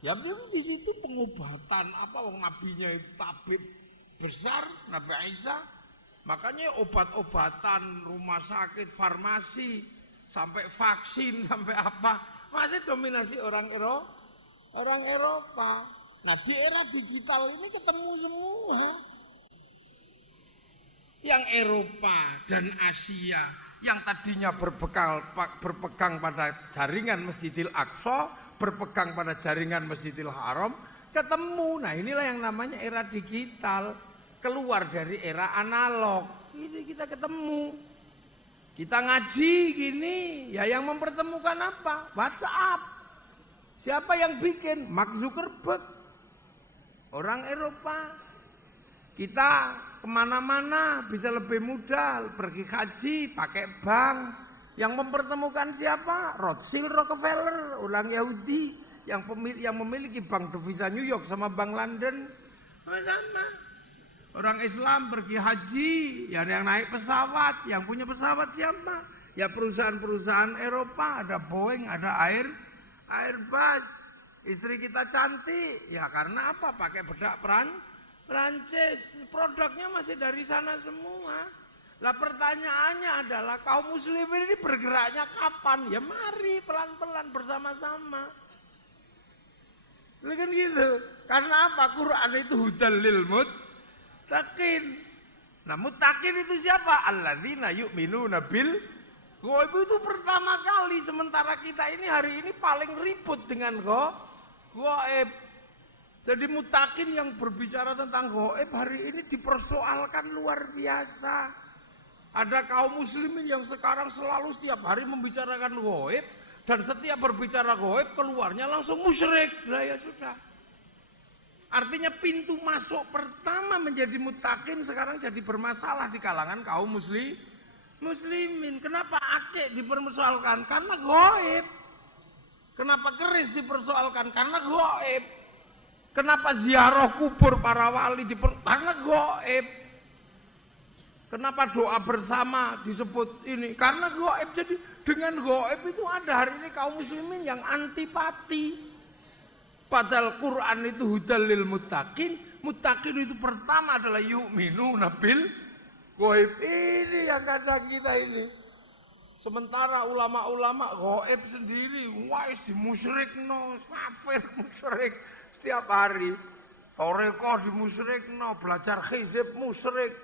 Ya di situ pengobatan apa nabinya itu tabib besar Nabi Isa. Makanya obat-obatan, rumah sakit, farmasi, sampai vaksin, sampai apa masih dominasi orang Eropa. Nah, di era digital ini ketemu semua. Yang Eropa dan Asia yang tadinya berpegang pada jaringan Masjidil Aqsa, berpegang pada jaringan Masjidil Haram, ketemu. Nah, inilah yang namanya era digital, keluar dari era analog. Ini kita ketemu. Kita ngaji gini, ya yang mempertemukan apa? WhatsApp. Siapa yang bikin? Mark Zuckerberg. Orang Eropa. Kita kemana-mana bisa lebih mudah, pergi haji pakai bank. Yang mempertemukan siapa? Rothschild, Rockefeller, orang Yahudi yang memiliki bank devisa New York sama bank London. Sama-sama. Orang Islam pergi haji, yang naik pesawat, yang punya pesawat siapa? Ya perusahaan-perusahaan Eropa, ada Boeing, ada Airbus. Istri kita cantik, ya karena apa? Pakai bedak Prancis, produknya masih dari sana semua. Lah pertanyaannya adalah kaum muslimin ini bergeraknya kapan? Ya mari pelan-pelan bersama-sama. Kan gitu. Karena apa? Quran itu hudal lil muttaqin. Nah, muttaqin itu siapa? Alladzina yu'minuna bil ghaib. Itu pertama kali, sementara kita ini hari ini paling ribut dengan ghaib. Jadi mutakin yang berbicara tentang ghaib hari ini dipersoalkan luar biasa. Ada kaum muslimin yang sekarang selalu setiap hari membicarakan ghaib, dan setiap berbicara ghaib keluarnya langsung musyrik. Nah ya sudah. Artinya pintu masuk pertama menjadi mutakin sekarang jadi bermasalah di kalangan kaum muslimin. Kenapa akik dipersoalkan? Karena ghaib. Kenapa keris dipersoalkan? Karena ghaib. Kenapa ziarah kubur para wali karena ghaib. Kenapa doa bersama disebut ini? Karena ghaib. Jadi dengan ghaib itu ada hari ini kaum muslimin yang antipati. Padahal Quran itu hudal lil muttaqin. Muttaqin itu pertama adalah yu'minuna bil ghaib. Ini yang kadang kita ini. Sementara ulama-ulama ghaib sendiri, wais dimusyrikno, kafir musyrik. Setiap hari Toreko dimusyrikno, belajar hizib musyrik.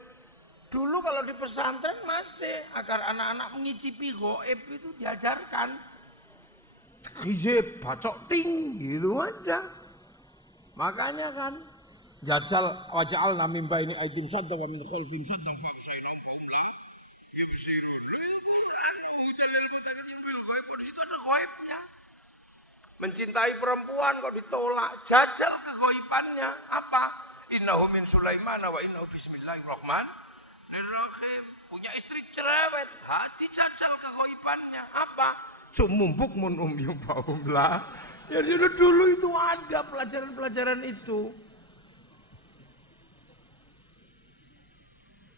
Dulu kalau di pesantren masih agar anak-anak mengicipi gaib itu diajarkan. Hizib, bacok ting gitu aja. Makanya kan jajal waja'alna min baini aydin sadda wa min khalfihim sadda fa usainahum fa hum la yubsirun. Itu jalil mutaqiin bil ghaib, di situ ada gaibnya. Mencintai perempuan kok ditolak, jajal kegaibannya apa? Innahu min Sulaiman wa innahu bismillahirrahmanirrahim. Punya istri cerewet, dijajal kegaibannya apa? Sumumbuk mun umyum fa hum la. Ya dulu itu ada pelajaran-pelajaran itu.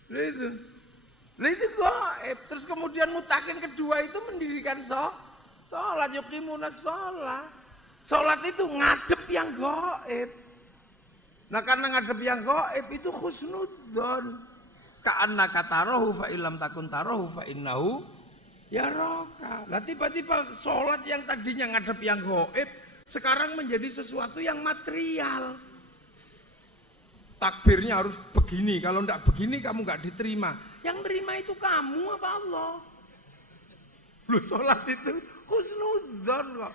Itu gaib. Terus kemudian mutakin kedua itu mendirikan sholat, yuqimunas sholat. Sholat itu ngadep yang gaib. Nah karena ngadep yang gaib itu husnudzon. Ka'annaka tarahu fa illam takun tarahu fa innahu yaraka. Lah tiba-tiba sholat yang tadinya ngadep yang gaib sekarang menjadi sesuatu yang material. Takbirnya harus begini, kalau enggak begini kamu enggak diterima. Yang terima itu kamu apa Allah? Lu sholat itu husnudzon kok.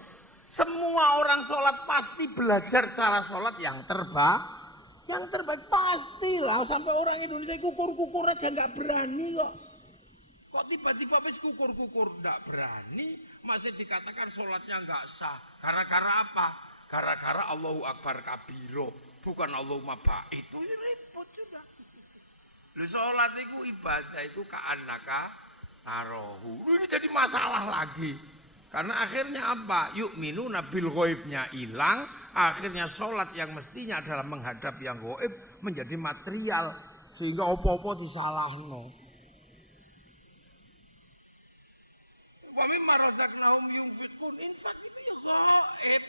Semua orang sholat pasti belajar cara sholat yang terbaik. Yang terbaik pastilah. Sampai orang Indonesia kukur-kukur aja enggak berani kok. Kok tiba-tiba wis kukur-kukur enggak berani, masih dikatakan sholatnya enggak sah. Gara-gara apa? Gara-gara Allahu Akbar kabiro. Bukan Allahumma ba'id, itu repot sudah. Lu sholat itu ibadah itu ka'annaka tarahu. Ini jadi masalah lagi. Karena akhirnya apa? Yu'minuna bil ghaibnya hilang. Akhirnya sholat yang mestinya adalah menghadap yang gaib menjadi material. Sehingga opo-opo disalahno. Wa mimma razaqnahum yunfiqun, infak itu ya gaib.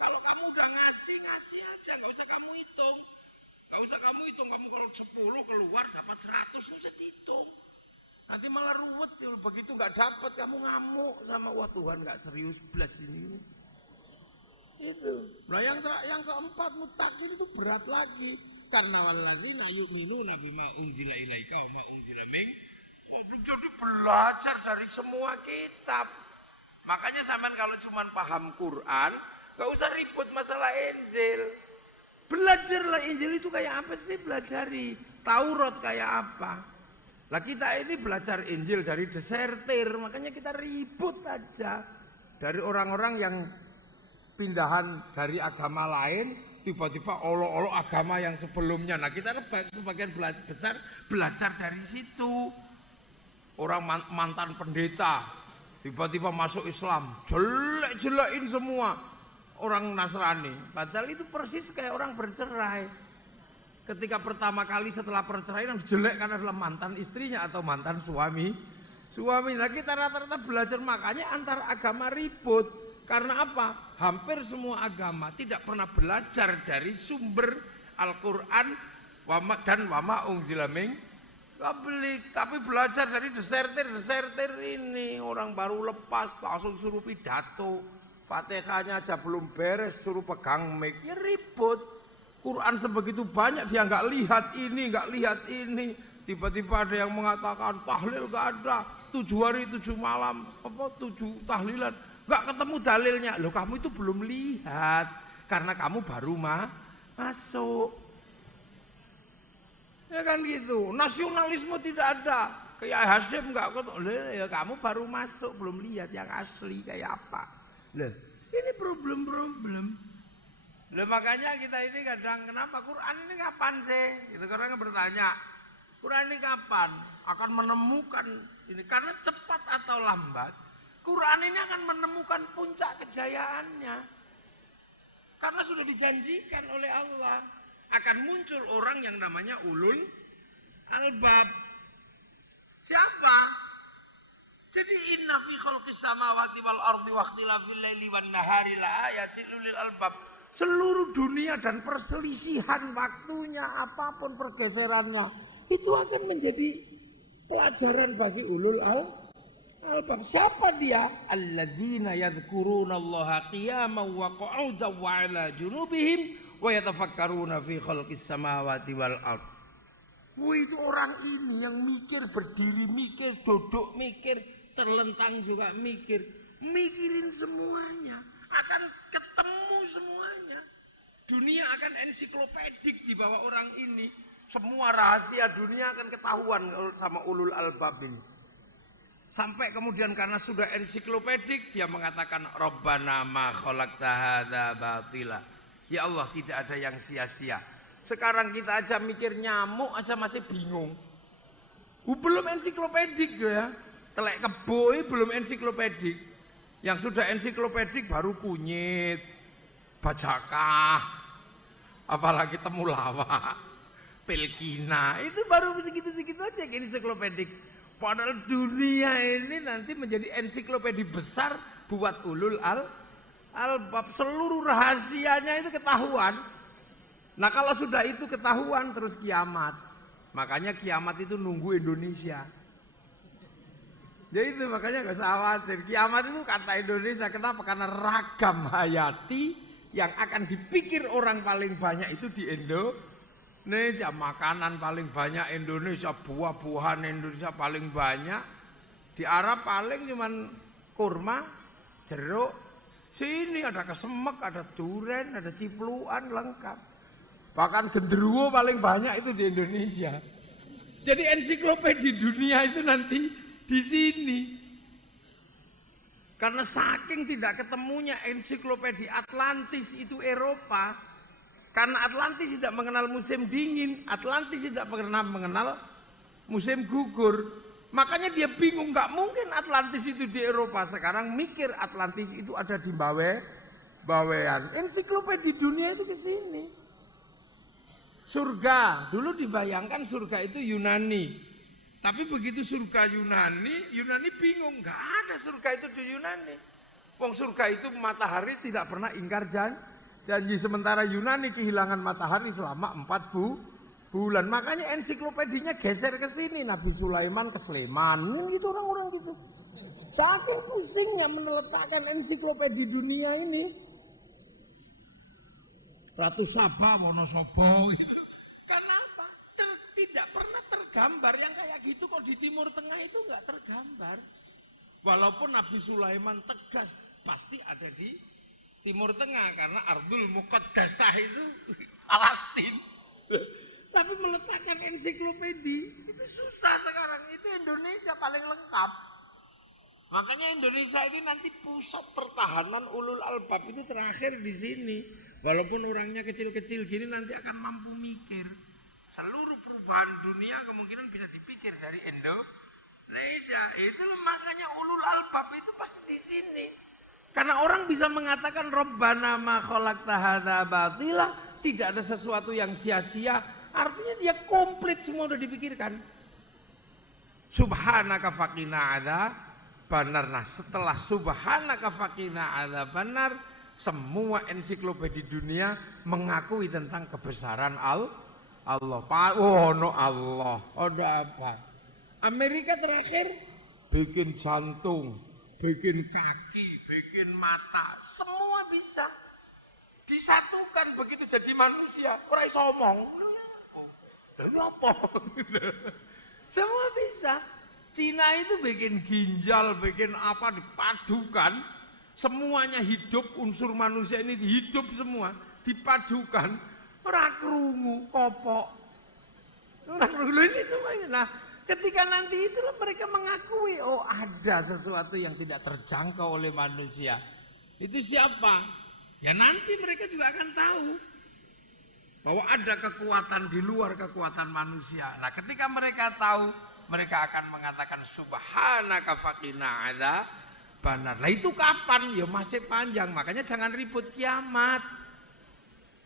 Kalau kamu udah ngasih aja, nggak usah kamu hitung. Nggak usah kamu hitung, kamu kalau 10 keluar dapat 100, nggak usah dihitung. Nanti malah ruwet, begitu nggak dapat kamu ngamuk sama wah Tuhan nggak serius belas ini. Itu. Nah yang keempat mutakin itu berat lagi. Karena walladzina yu'minuna bima unzila ilaika wa ma unzila min qablika. Jadi belajar dari semua kitab. Makanya sampean kalau cuma paham Quran, gak usah ribut masalah Injil. Belajarlah Injil itu kayak apa sih, belajari. Taurat kayak apa. Lah kita ini belajar Injil dari desertir, makanya kita ribut aja. Dari orang-orang yang pindahan dari agama lain, tiba-tiba olok-olok agama yang sebelumnya. Nah kita sebagian besar belajar dari situ. Orang mantan pendeta, tiba-tiba masuk Islam, jelek-jelekin semua orang Nasrani. Padahal itu persis kayak orang bercerai. Ketika pertama kali setelah perceraian jelek karena adalah mantan istrinya atau mantan suami. Nah kita rata-rata belajar, makanya antar agama ribut. Karena apa? Hampir semua agama tidak pernah belajar dari sumber Al-Quran dan wama unzila min qablik, tapi belajar dari desertir ini. Orang baru lepas langsung suruh pidato, Fatihahnya aja belum beres suruh pegang mic, ya ribut. Quran sebegitu banyak dia nggak lihat ini. Tiba-tiba ada yang mengatakan tahlil nggak ada, 7 hari 7 malam, 7 tahlilan, nggak ketemu dalilnya. Loh kamu itu belum lihat karena kamu baru masuk. Ya kan gitu. Nasionalisme tidak ada. Kayak Hasyim nggak ketemu. Ya kamu baru masuk belum lihat yang asli kayak apa. Loh, ini problem. Loh makanya kita ini kadang kenapa Quran ini kapan sih? Itu orang bertanya. Quran ini kapan akan menemukan ini? Karena cepat atau lambat Quran ini akan menemukan puncak kejayaannya. Karena sudah dijanjikan oleh Allah akan muncul orang yang namanya ulul albab. Siapa? Jadi inna fi khalqis samawati wal ardi wa ikhtilafil laili wan nahari la ayatin lil albab. Seluruh dunia dan perselisihan waktunya apapun pergeserannya itu akan menjadi pelajaran bagi ulul albab. Siapa dia? Alladzina yadhkurunallaha qiyaman wa qu'udan wa 'ala junubihim wa yatafakkaruna fi khalqis samawati wal ard. Itu orang ini yang mikir berdiri, mikir duduk, mikir terlentang juga mikir. Mikirin semuanya. Akan ketemu semuanya. Dunia akan ensiklopedik di bawah orang ini. Semua rahasia dunia akan ketahuan sama ulul albab ini. Sampai kemudian karena sudah ensiklopedik dia mengatakan Rabbana ma khalaqta hadza batila. Ya Allah, tidak ada yang sia-sia. Sekarang kita aja mikir nyamuk aja masih bingung. Belum ensiklopedik ya. Telek kebo belum ensiklopedik. Yang sudah ensiklopedik baru kunyit, bajakah, apalagi temulawak, pelkina. Itu baru segitu-segitu aja yang ensiklopedik. Padahal dunia ini nanti menjadi ensiklopedi besar buat ulul albab. Seluruh rahasianya itu ketahuan. Nah kalau sudah itu ketahuan terus kiamat. Makanya kiamat itu nunggu Indonesia. Jadi itu makanya gak usah khawatir. Kiamat itu kata Indonesia. Kenapa? Karena ragam hayati yang akan dipikir orang paling banyak itu di Indonesia. Makanan paling banyak Indonesia, buah-buahan Indonesia paling banyak. Di Arab paling cuman kurma, jeruk. Sini ada kesemek, ada duren, ada cipluan lengkap. Bahkan genderuwo paling banyak itu di Indonesia. Jadi ensiklopedia dunia itu nanti di sini. Karena saking tidak ketemunya ensiklopedia Atlantis itu Eropa. Karena Atlantis tidak mengenal musim dingin, Atlantis tidak pernah mengenal musim gugur. Makanya dia bingung, nggak mungkin Atlantis itu di Eropa. Sekarang mikir Atlantis itu ada di bawean. Ensiklopedia dunia itu ke sini. Surga, dulu dibayangkan surga itu Yunani. Tapi begitu surga Yunani bingung, nggak ada surga itu di Yunani. Wong surga itu matahari tidak pernah ingkar janji, sementara Yunani kehilangan matahari selama 4 bulan. Makanya ensiklopedinya geser ke sini. Nabi Sulaiman ke Sleman. Gitu orang-orang gitu. Saking pusingnya meletakkan ensiklopedia dunia ini. Ratu Saba, Wonosobo gitu. Karena apa? Tidak pernah tergambar. Yang kayak gitu kok di Timur Tengah itu nggak tergambar. Walaupun Nabi Sulaiman tegas pasti ada di Timur Tengah karena Ardul Muqaddasah itu Palestina. Tapi meletakkan ensiklopedia itu susah sekarang. Itu Indonesia paling lengkap. Makanya Indonesia ini nanti pusat pertahanan ulul albab itu terakhir di sini. Walaupun orangnya kecil-kecil gini nanti akan mampu mikir. Seluruh perubahan dunia kemungkinan bisa dipikir dari Indonesia. Itu makanya ulul albab itu pasti di sini. Karena orang bisa mengatakan Rabbana ma khalaqta hadza batila, tidak ada sesuatu yang sia-sia, artinya dia komplit semua sudah dipikirkan. Subhanaka faqina adzabannar. Nah, setelah subhanaka faqina adzabannar, semua ensiklopedia dunia mengakui tentang kebesaran Allah. Oh no Allah. Ada apa? Amerika terakhir bikin jantung, bikin kaki, bikin mata, semua bisa disatukan begitu jadi manusia. Ora iso omong. Lha apa? Semua bisa. Cina itu bikin ginjal, bikin apa dipadukan, semuanya hidup, unsur manusia ini hidup semua, dipadukan. Ora krungu, kopok. Ora krungu ini semuanya. Nah, ketika nanti itulah mereka mengakui, oh ada sesuatu yang tidak terjangkau oleh manusia. Itu siapa? Ya nanti mereka juga akan tahu bahwa ada kekuatan di luar kekuatan manusia. Nah ketika mereka tahu, mereka akan mengatakan subhanaka faqina adzabannar. Lah itu kapan? Ya masih panjang. Makanya jangan ribut kiamat.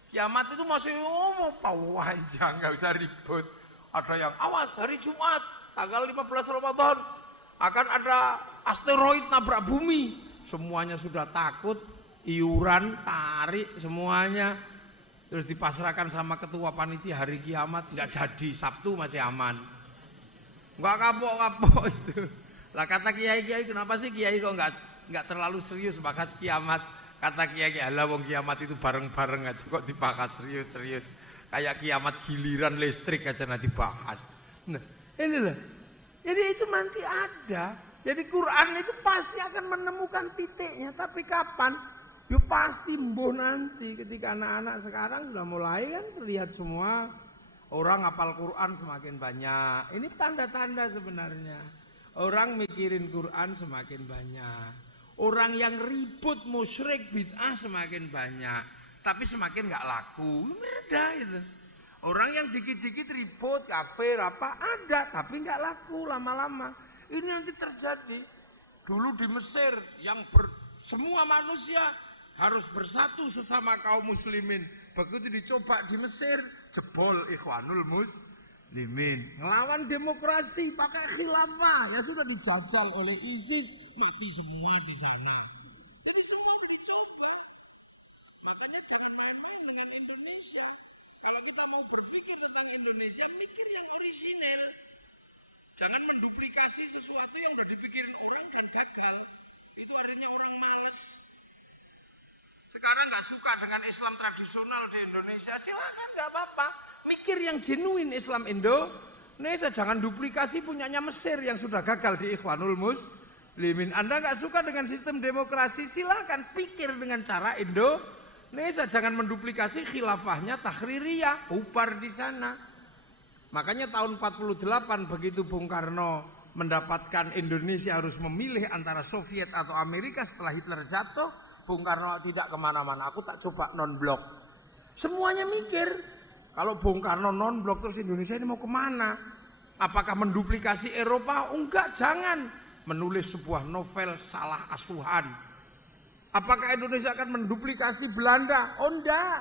Kiamat itu masih mau panjang, nggak usah ribut. Ada yang awas hari Jumat tanggal 15 Ramadan akan ada asteroid nabrak bumi. Semuanya sudah takut, iuran, tarik semuanya. Terus dipasrahkan sama ketua panitia hari kiamat, nggak jadi, Sabtu masih aman. Nggak kapok-kapok itu. Lah kata kiai-kiai, kenapa sih kiai kok nggak terlalu serius bahas kiamat? Kata kiai, alah wong kiamat itu bareng-bareng aja kok dibahas serius-serius. Kayak kiamat giliran listrik aja nanti bahas. Nah, inilah. Jadi itu nanti ada. Jadi Quran itu pasti akan menemukan titiknya. Tapi kapan? Ya pasti mbuh nanti. Ketika anak-anak sekarang sudah mulai kan terlihat semua. Orang hafal Quran semakin banyak. Ini tanda-tanda sebenarnya. Orang mikirin Quran semakin banyak. Orang yang ribut musyrik bid'ah semakin banyak. Tapi semakin nggak laku. Beda itu. Orang yang dikit-dikit ribut, kafir apa ada. Tapi nggak laku lama-lama. Ini nanti terjadi. Dulu di Mesir yang semua manusia harus bersatu sesama kaum muslimin. Begitu dicoba di Mesir, jebol Ikhwanul Muslimin. Ngelawan demokrasi pakai khilafah. Ya sudah dijajal oleh ISIS. Mati semua di sana. Jadi semua dicoba. Makanya jangan main-main dengan Indonesia. Kalau kita mau berpikir tentang Indonesia, mikir yang orisinal. Jangan menduplikasi sesuatu yang udah dipikirin orang dan gagal. Itu artinya orang males. Sekarang nggak suka dengan Islam tradisional di Indonesia, silakan nggak apa-apa. Mikir yang genuine Islam Indonesia, jangan duplikasi punyanya Mesir yang sudah gagal di Ikhwanul Muslimin. Anda nggak suka dengan sistem demokrasi, silakan pikir dengan cara Indonesia, jangan menduplikasi khilafahnya Tahririyah, bubar di sana. Makanya tahun 48 begitu Bung Karno mendapatkan Indonesia harus memilih antara Soviet atau Amerika setelah Hitler jatuh, Bung Karno tidak kemana-mana, aku tak coba non-blok. Semuanya mikir, kalau Bung Karno non-blok terus Indonesia ini mau kemana? Apakah menduplikasi Eropa? Enggak, jangan. Menulis sebuah novel salah asuhan. Apakah Indonesia akan menduplikasi Belanda? Oh enggak.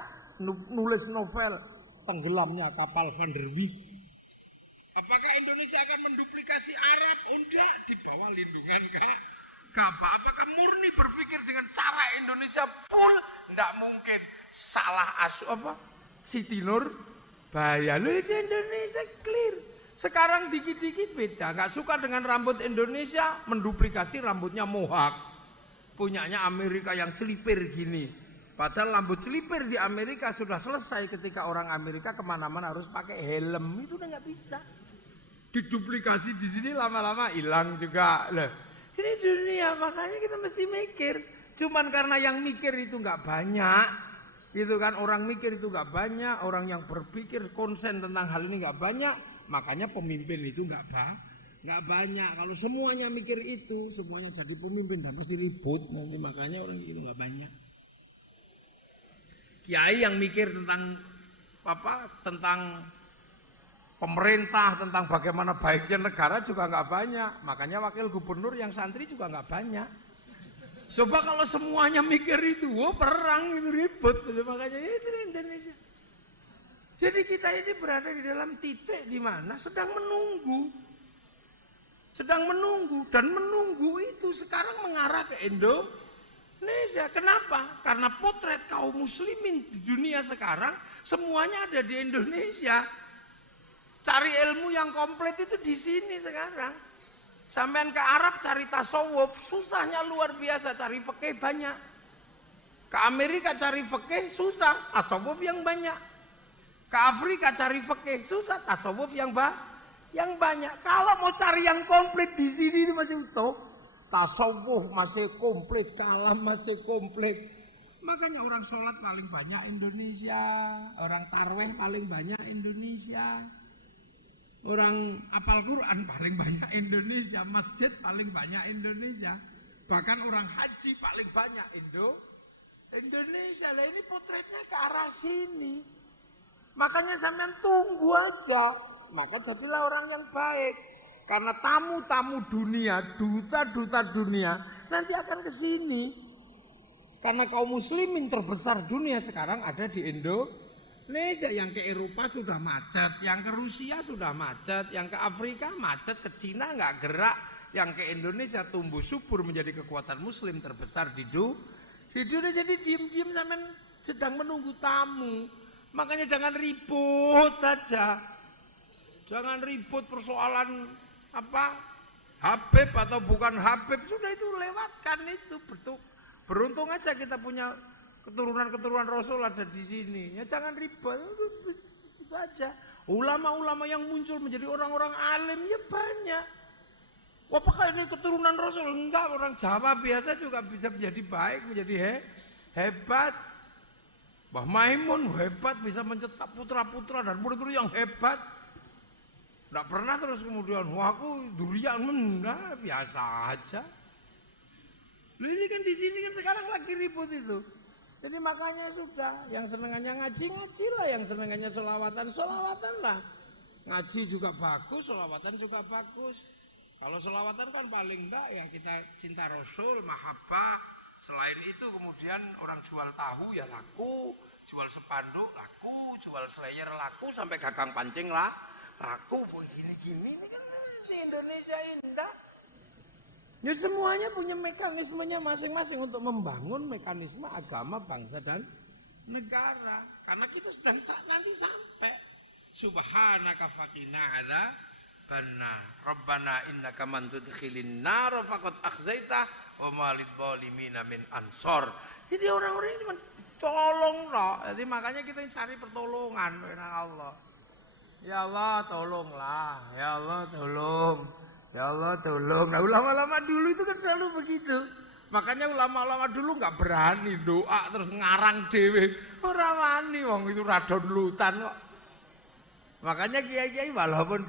Nulis novel tenggelamnya kapal Van der Wijk. Apakah Indonesia akan menduplikasi Arab? Oh enggak, di bawah lindungan Kaabah. Apakah murni berpikir dengan cara Indonesia full? Enggak mungkin. Salah asuh apa? Siti Nur bahaya. Loh itu Indonesia clear. Sekarang dikit-dikit beda. Enggak suka dengan rambut Indonesia, menduplikasi rambutnya mohak. Punyanya Amerika yang celipir gini. Padahal rambut celipir di Amerika sudah selesai ketika orang Amerika kemana-mana harus pakai helm. Itu udah nggak bisa. Diduplikasi di sini lama-lama hilang juga. Loh, ini dunia, makanya kita mesti mikir. Cuman karena yang mikir itu nggak banyak, gitu kan, orang mikir itu nggak banyak, orang yang berpikir konsen tentang hal ini nggak banyak, makanya pemimpin itu nggak banyak. Kalau semuanya mikir itu, semuanya jadi pemimpin dan pasti ribut nanti, makanya orang itu nggak banyak. Kiai yang mikir tentang tentang pemerintah, tentang bagaimana baiknya negara juga nggak banyak. Makanya wakil gubernur yang santri juga nggak banyak. Coba kalau semuanya mikir itu, perang itu ribut. Makanya itu Indonesia. Jadi kita ini berada di dalam titik di mana sedang menunggu dan menunggu itu sekarang mengarah ke Indonesia. Kenapa? Karena potret kaum muslimin di dunia sekarang semuanya ada di Indonesia. Cari ilmu yang komplit itu di sini sekarang. Sampean ke Arab cari tasawuf, susahnya luar biasa, cari fikih banyak. Ke Amerika cari fikih susah, tasawuf yang banyak. Ke Afrika cari fikih susah, tasawuf yang banyak. Kalau mau cari yang komplit di sini ini masih utuh. Tasawuf masih komplit, kalam masih komplit. Makanya orang sholat paling banyak Indonesia, orang tarweh paling banyak Indonesia. Orang hafal Quran paling banyak Indonesia, masjid paling banyak Indonesia. Bahkan orang haji paling banyak Indonesia. Lah ini potretnya ke arah sini. Makanya sampean tunggu aja. Maka jadilah orang yang baik. Karena tamu-tamu dunia, duta-duta dunia nanti akan ke sini. Karena kaum muslimin terbesar dunia sekarang ada di Indonesia. Yang ke Eropa sudah macet, yang ke Rusia sudah macet, yang ke Afrika macet, ke Cina nggak gerak, yang ke Indonesia tumbuh subur menjadi kekuatan muslim terbesar di dunia. Jadi diem-diem sampean sedang menunggu tamu. Makanya jangan ribut saja. Jangan ribut persoalan Habib atau bukan Habib, sudah itu lewatkan itu. Beruntung aja kita punya keturunan Rasul ada di sini. Ya jangan ribut. saja. Ulama-ulama yang muncul menjadi orang-orang alim ya banyak. Apakah ini keturunan Rasul? Enggak, orang Jawa biasa juga bisa menjadi baik, menjadi hebat. Mbah Maimun hebat, bisa mencetak putra-putra dan murid-murid yang hebat. Enggak pernah terus kemudian, wah aku durian, enggak, biasa aja. Ini kan di sini kan sekarang lagi ribut itu. Jadi makanya sudah, yang senengannya ngaji, ngajilah, yang senengannya sholawatan, sholawatan lah. Ngaji juga bagus, sholawatan juga bagus. Kalau sholawatan kan paling enggak ya kita cinta Rasul, mahabbah. Selain itu kemudian orang jual tahu ya laku, jual spanduk laku, jual slayer laku, sampai gagang pancing lah laku. Gini-gini ini kan di Indonesia indah. Ya semuanya punya mekanismenya masing-masing untuk membangun mekanisme agama, bangsa dan negara. Karena kita sedang nanti sampai subhanaka faqina adzabannar rabbana innaka man tudkhilin nar faqad akhzaita wa ma lidzalimina min ansor. Jadi orang-orang ini cuma tolong loh. Jadi makanya kita cari pertolongan kepada Allah. Ya Allah tolonglah, ya Allah tolong. Ya Allah tolong. Nah ulama-ulama dulu itu kan selalu begitu. Makanya ulama-ulama dulu nggak berani doa terus ngarang dewe. Ora wani wong itu radon lutan kok. Makanya kiai-kiai walaupun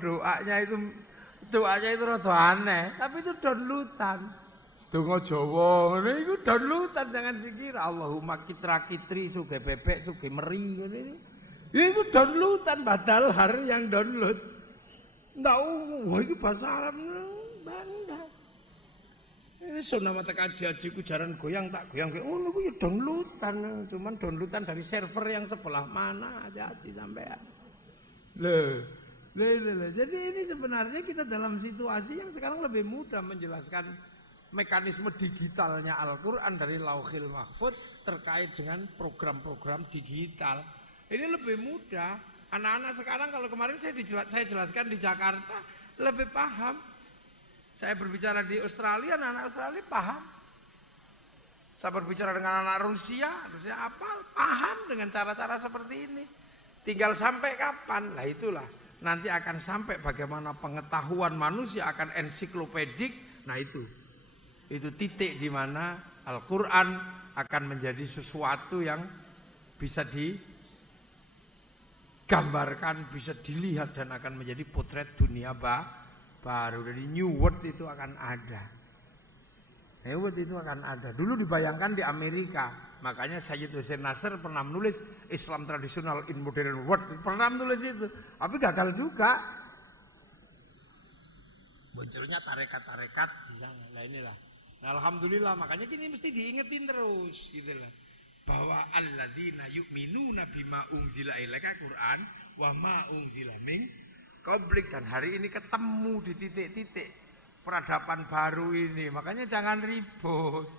doanya itu rada aneh, tapi itu donlutan. Donga Jawa ngene iku donlutan, jangan dikira Allahumma kitra-kitri sugih bebek sugih meri ngene. Iku donlutan badal hari yang download. Ndak wah iki bahasa Arab banda. Ini sunah mata kaji-kajiku jaran goyang tak goyang. Oh niku ya downloadan, cuman downloadan dari server yang sebelah mana, hati-hati sampean. Loh. Jadi ini sebenarnya kita dalam situasi yang sekarang lebih mudah menjelaskan mekanisme digitalnya Al-Qur'an dari Lauhil Mahfuz terkait dengan program-program digital. Ini lebih mudah. Anak-anak sekarang kalau kemarin saya jelaskan di Jakarta lebih paham. Saya berbicara di Australia, anak-anak Australia paham. Saya berbicara dengan anak Rusia apa? Paham dengan cara-cara seperti ini. Tinggal sampai kapan? Lah itulah. Nanti akan sampai bagaimana pengetahuan manusia akan ensiklopedik. Nah itu titik di mana Al-Quran akan menjadi sesuatu yang bisa digambarkan, bisa dilihat dan akan menjadi potret dunia baru. Jadi New World itu akan ada. New World itu akan ada. Dulu dibayangkan di Amerika. Makanya Sayyid Hussein Nasr pernah menulis Islam Tradisional in Modern World. Pernah menulis itu. Tapi gagal juga. Munculnya tarekat-tarekat di sana. Nah inilah. Nah, alhamdulillah makanya gini mesti diingetin terus gitu lah. Bahwa alladzina yu'minuna bima unzila ilaika Quran wa ma unzila min qablik, dan hari ini ketemu di titik-titik peradaban baru ini. Makanya jangan ribut.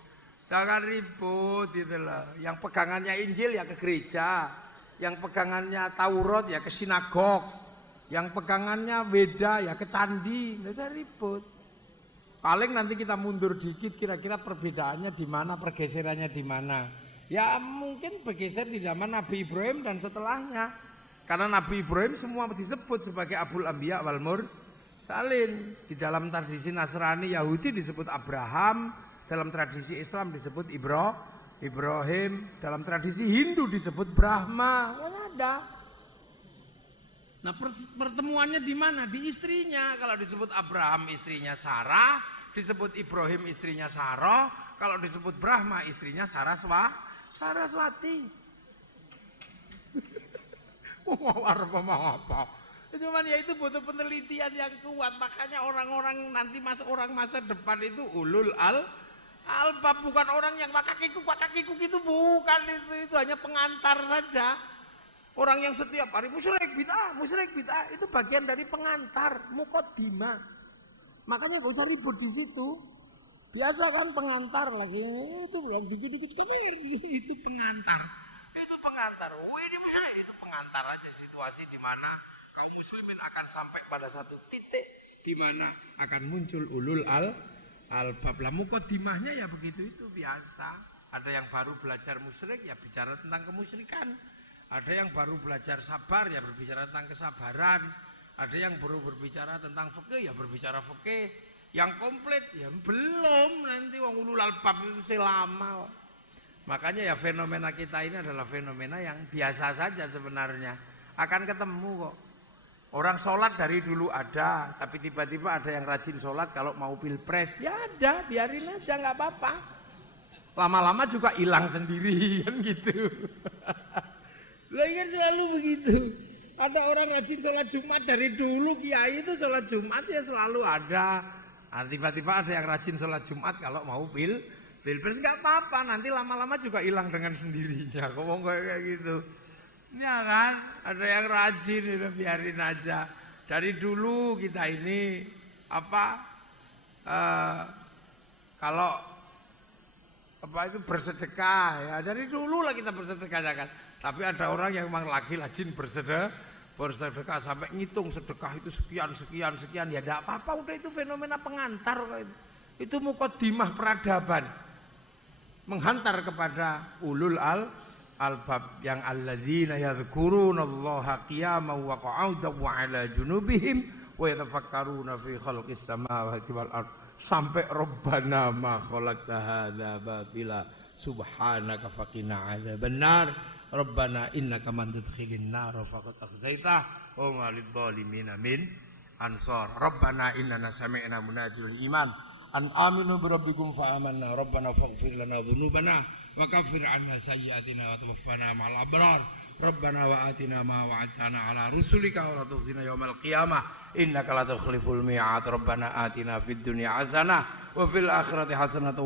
Jangan ribut gitu loh. Yang pegangannya Injil ya ke gereja, yang pegangannya Taurat ya ke sinagog, yang pegangannya Weda ya ke candi. Nggak usah ribut. Paling nanti kita mundur dikit, kira-kira perbedaannya di mana, pergeserannya di mana. Ya mungkin bergeser di zaman Nabi Ibrahim dan setelahnya. Karena Nabi Ibrahim semua disebut sebagai Abul Anbiya wal Mursalin. Di dalam tradisi Nasrani Yahudi disebut Abraham, dalam tradisi Islam disebut Ibrahim, dalam tradisi Hindu disebut Brahma. Kan ada. Nah pertemuannya di mana? Di istrinya. Kalau disebut Abraham istrinya Sarah, disebut Ibrahim istrinya Sarah, kalau disebut Brahma istrinya Saraswati. Mau apa? Cuman ya itu butuh penelitian yang kuat. Makanya orang-orang nanti orang masa depan itu ulul albab, bukan orang yang pakakikuk itu bukan, itu hanya pengantar saja. Orang yang setiap hari musyrik bid'ah itu bagian dari pengantar, muqaddimah. Makanya gak usah ribut di situ. Biasa kan pengantar lagi itu yang dikit-dikit itu pengantar. Itu pengantar. Ini musyrik, itu pengantar aja situasi di mana kaum muslimin akan sampai pada satu titik di mana akan muncul ulul albab. Lah muqaddimahnya ya begitu, itu biasa. Ada yang baru belajar musyrik ya bicara tentang kemusyrikan. Ada yang baru belajar sabar ya berbicara tentang kesabaran. Ada yang baru berbicara tentang fikih ya berbicara fikih. Yang komplit ya belum, nanti wong ulul albab itu lama. Makanya ya fenomena kita ini adalah fenomena yang biasa saja sebenarnya. Akan ketemu kok. Orang sholat dari dulu ada, tapi tiba-tiba ada yang rajin sholat kalau mau pilpres. Ya ada, biarin aja nggak apa-apa. Lama-lama juga hilang sendiri kan gitu. Lah kan selalu begitu. Ada orang rajin sholat Jumat dari dulu, kiai itu sholat Jumat ya selalu ada. Nah, tiba-tiba ada yang rajin sholat Jumat kalau mau pilpres nggak apa-apa. Nanti lama-lama juga hilang dengan sendirinya. Ngomong kayak gitu. Ya kan, ada yang rajin, udah biarin aja. Dari dulu kita ini kalau itu bersedekah ya dari dulu lah kita bersedekah ya kan. Tapi ada orang yang memang lagi rajin bersedekah sampai ngitung sedekah itu sekian ya tidak apa-apa, udah itu fenomena pengantar itu muqaddimah peradaban menghantar kepada ulul albab yang alladzina yadhkurunallaha qiyaman wa qu'udan wa 'ala junubihim wa yatafakkaruna fi khalqis samawati wal ard sampai rabbana ma khalaqta hadza batila subhanaka faqina 'adzabannar rabbana innaka man tudkhilin nar faqad akhzaitah wa ma lidh-dhalimin min ansar rabbana innana sami'na munajil iman an aminu bi rabbikum fa amanna rabbana faghfir lana dhunubana wa kaffir 'anna sayyi'atina wa tawaffana ma'al abrar rabbana wa atina ma wa'adtana 'ala rusulika wa la tukhzina yaumal qiyamah innaka la tukhliful mi'ad rabbana atina fid dunya hasanah wa fil akhirati hasanah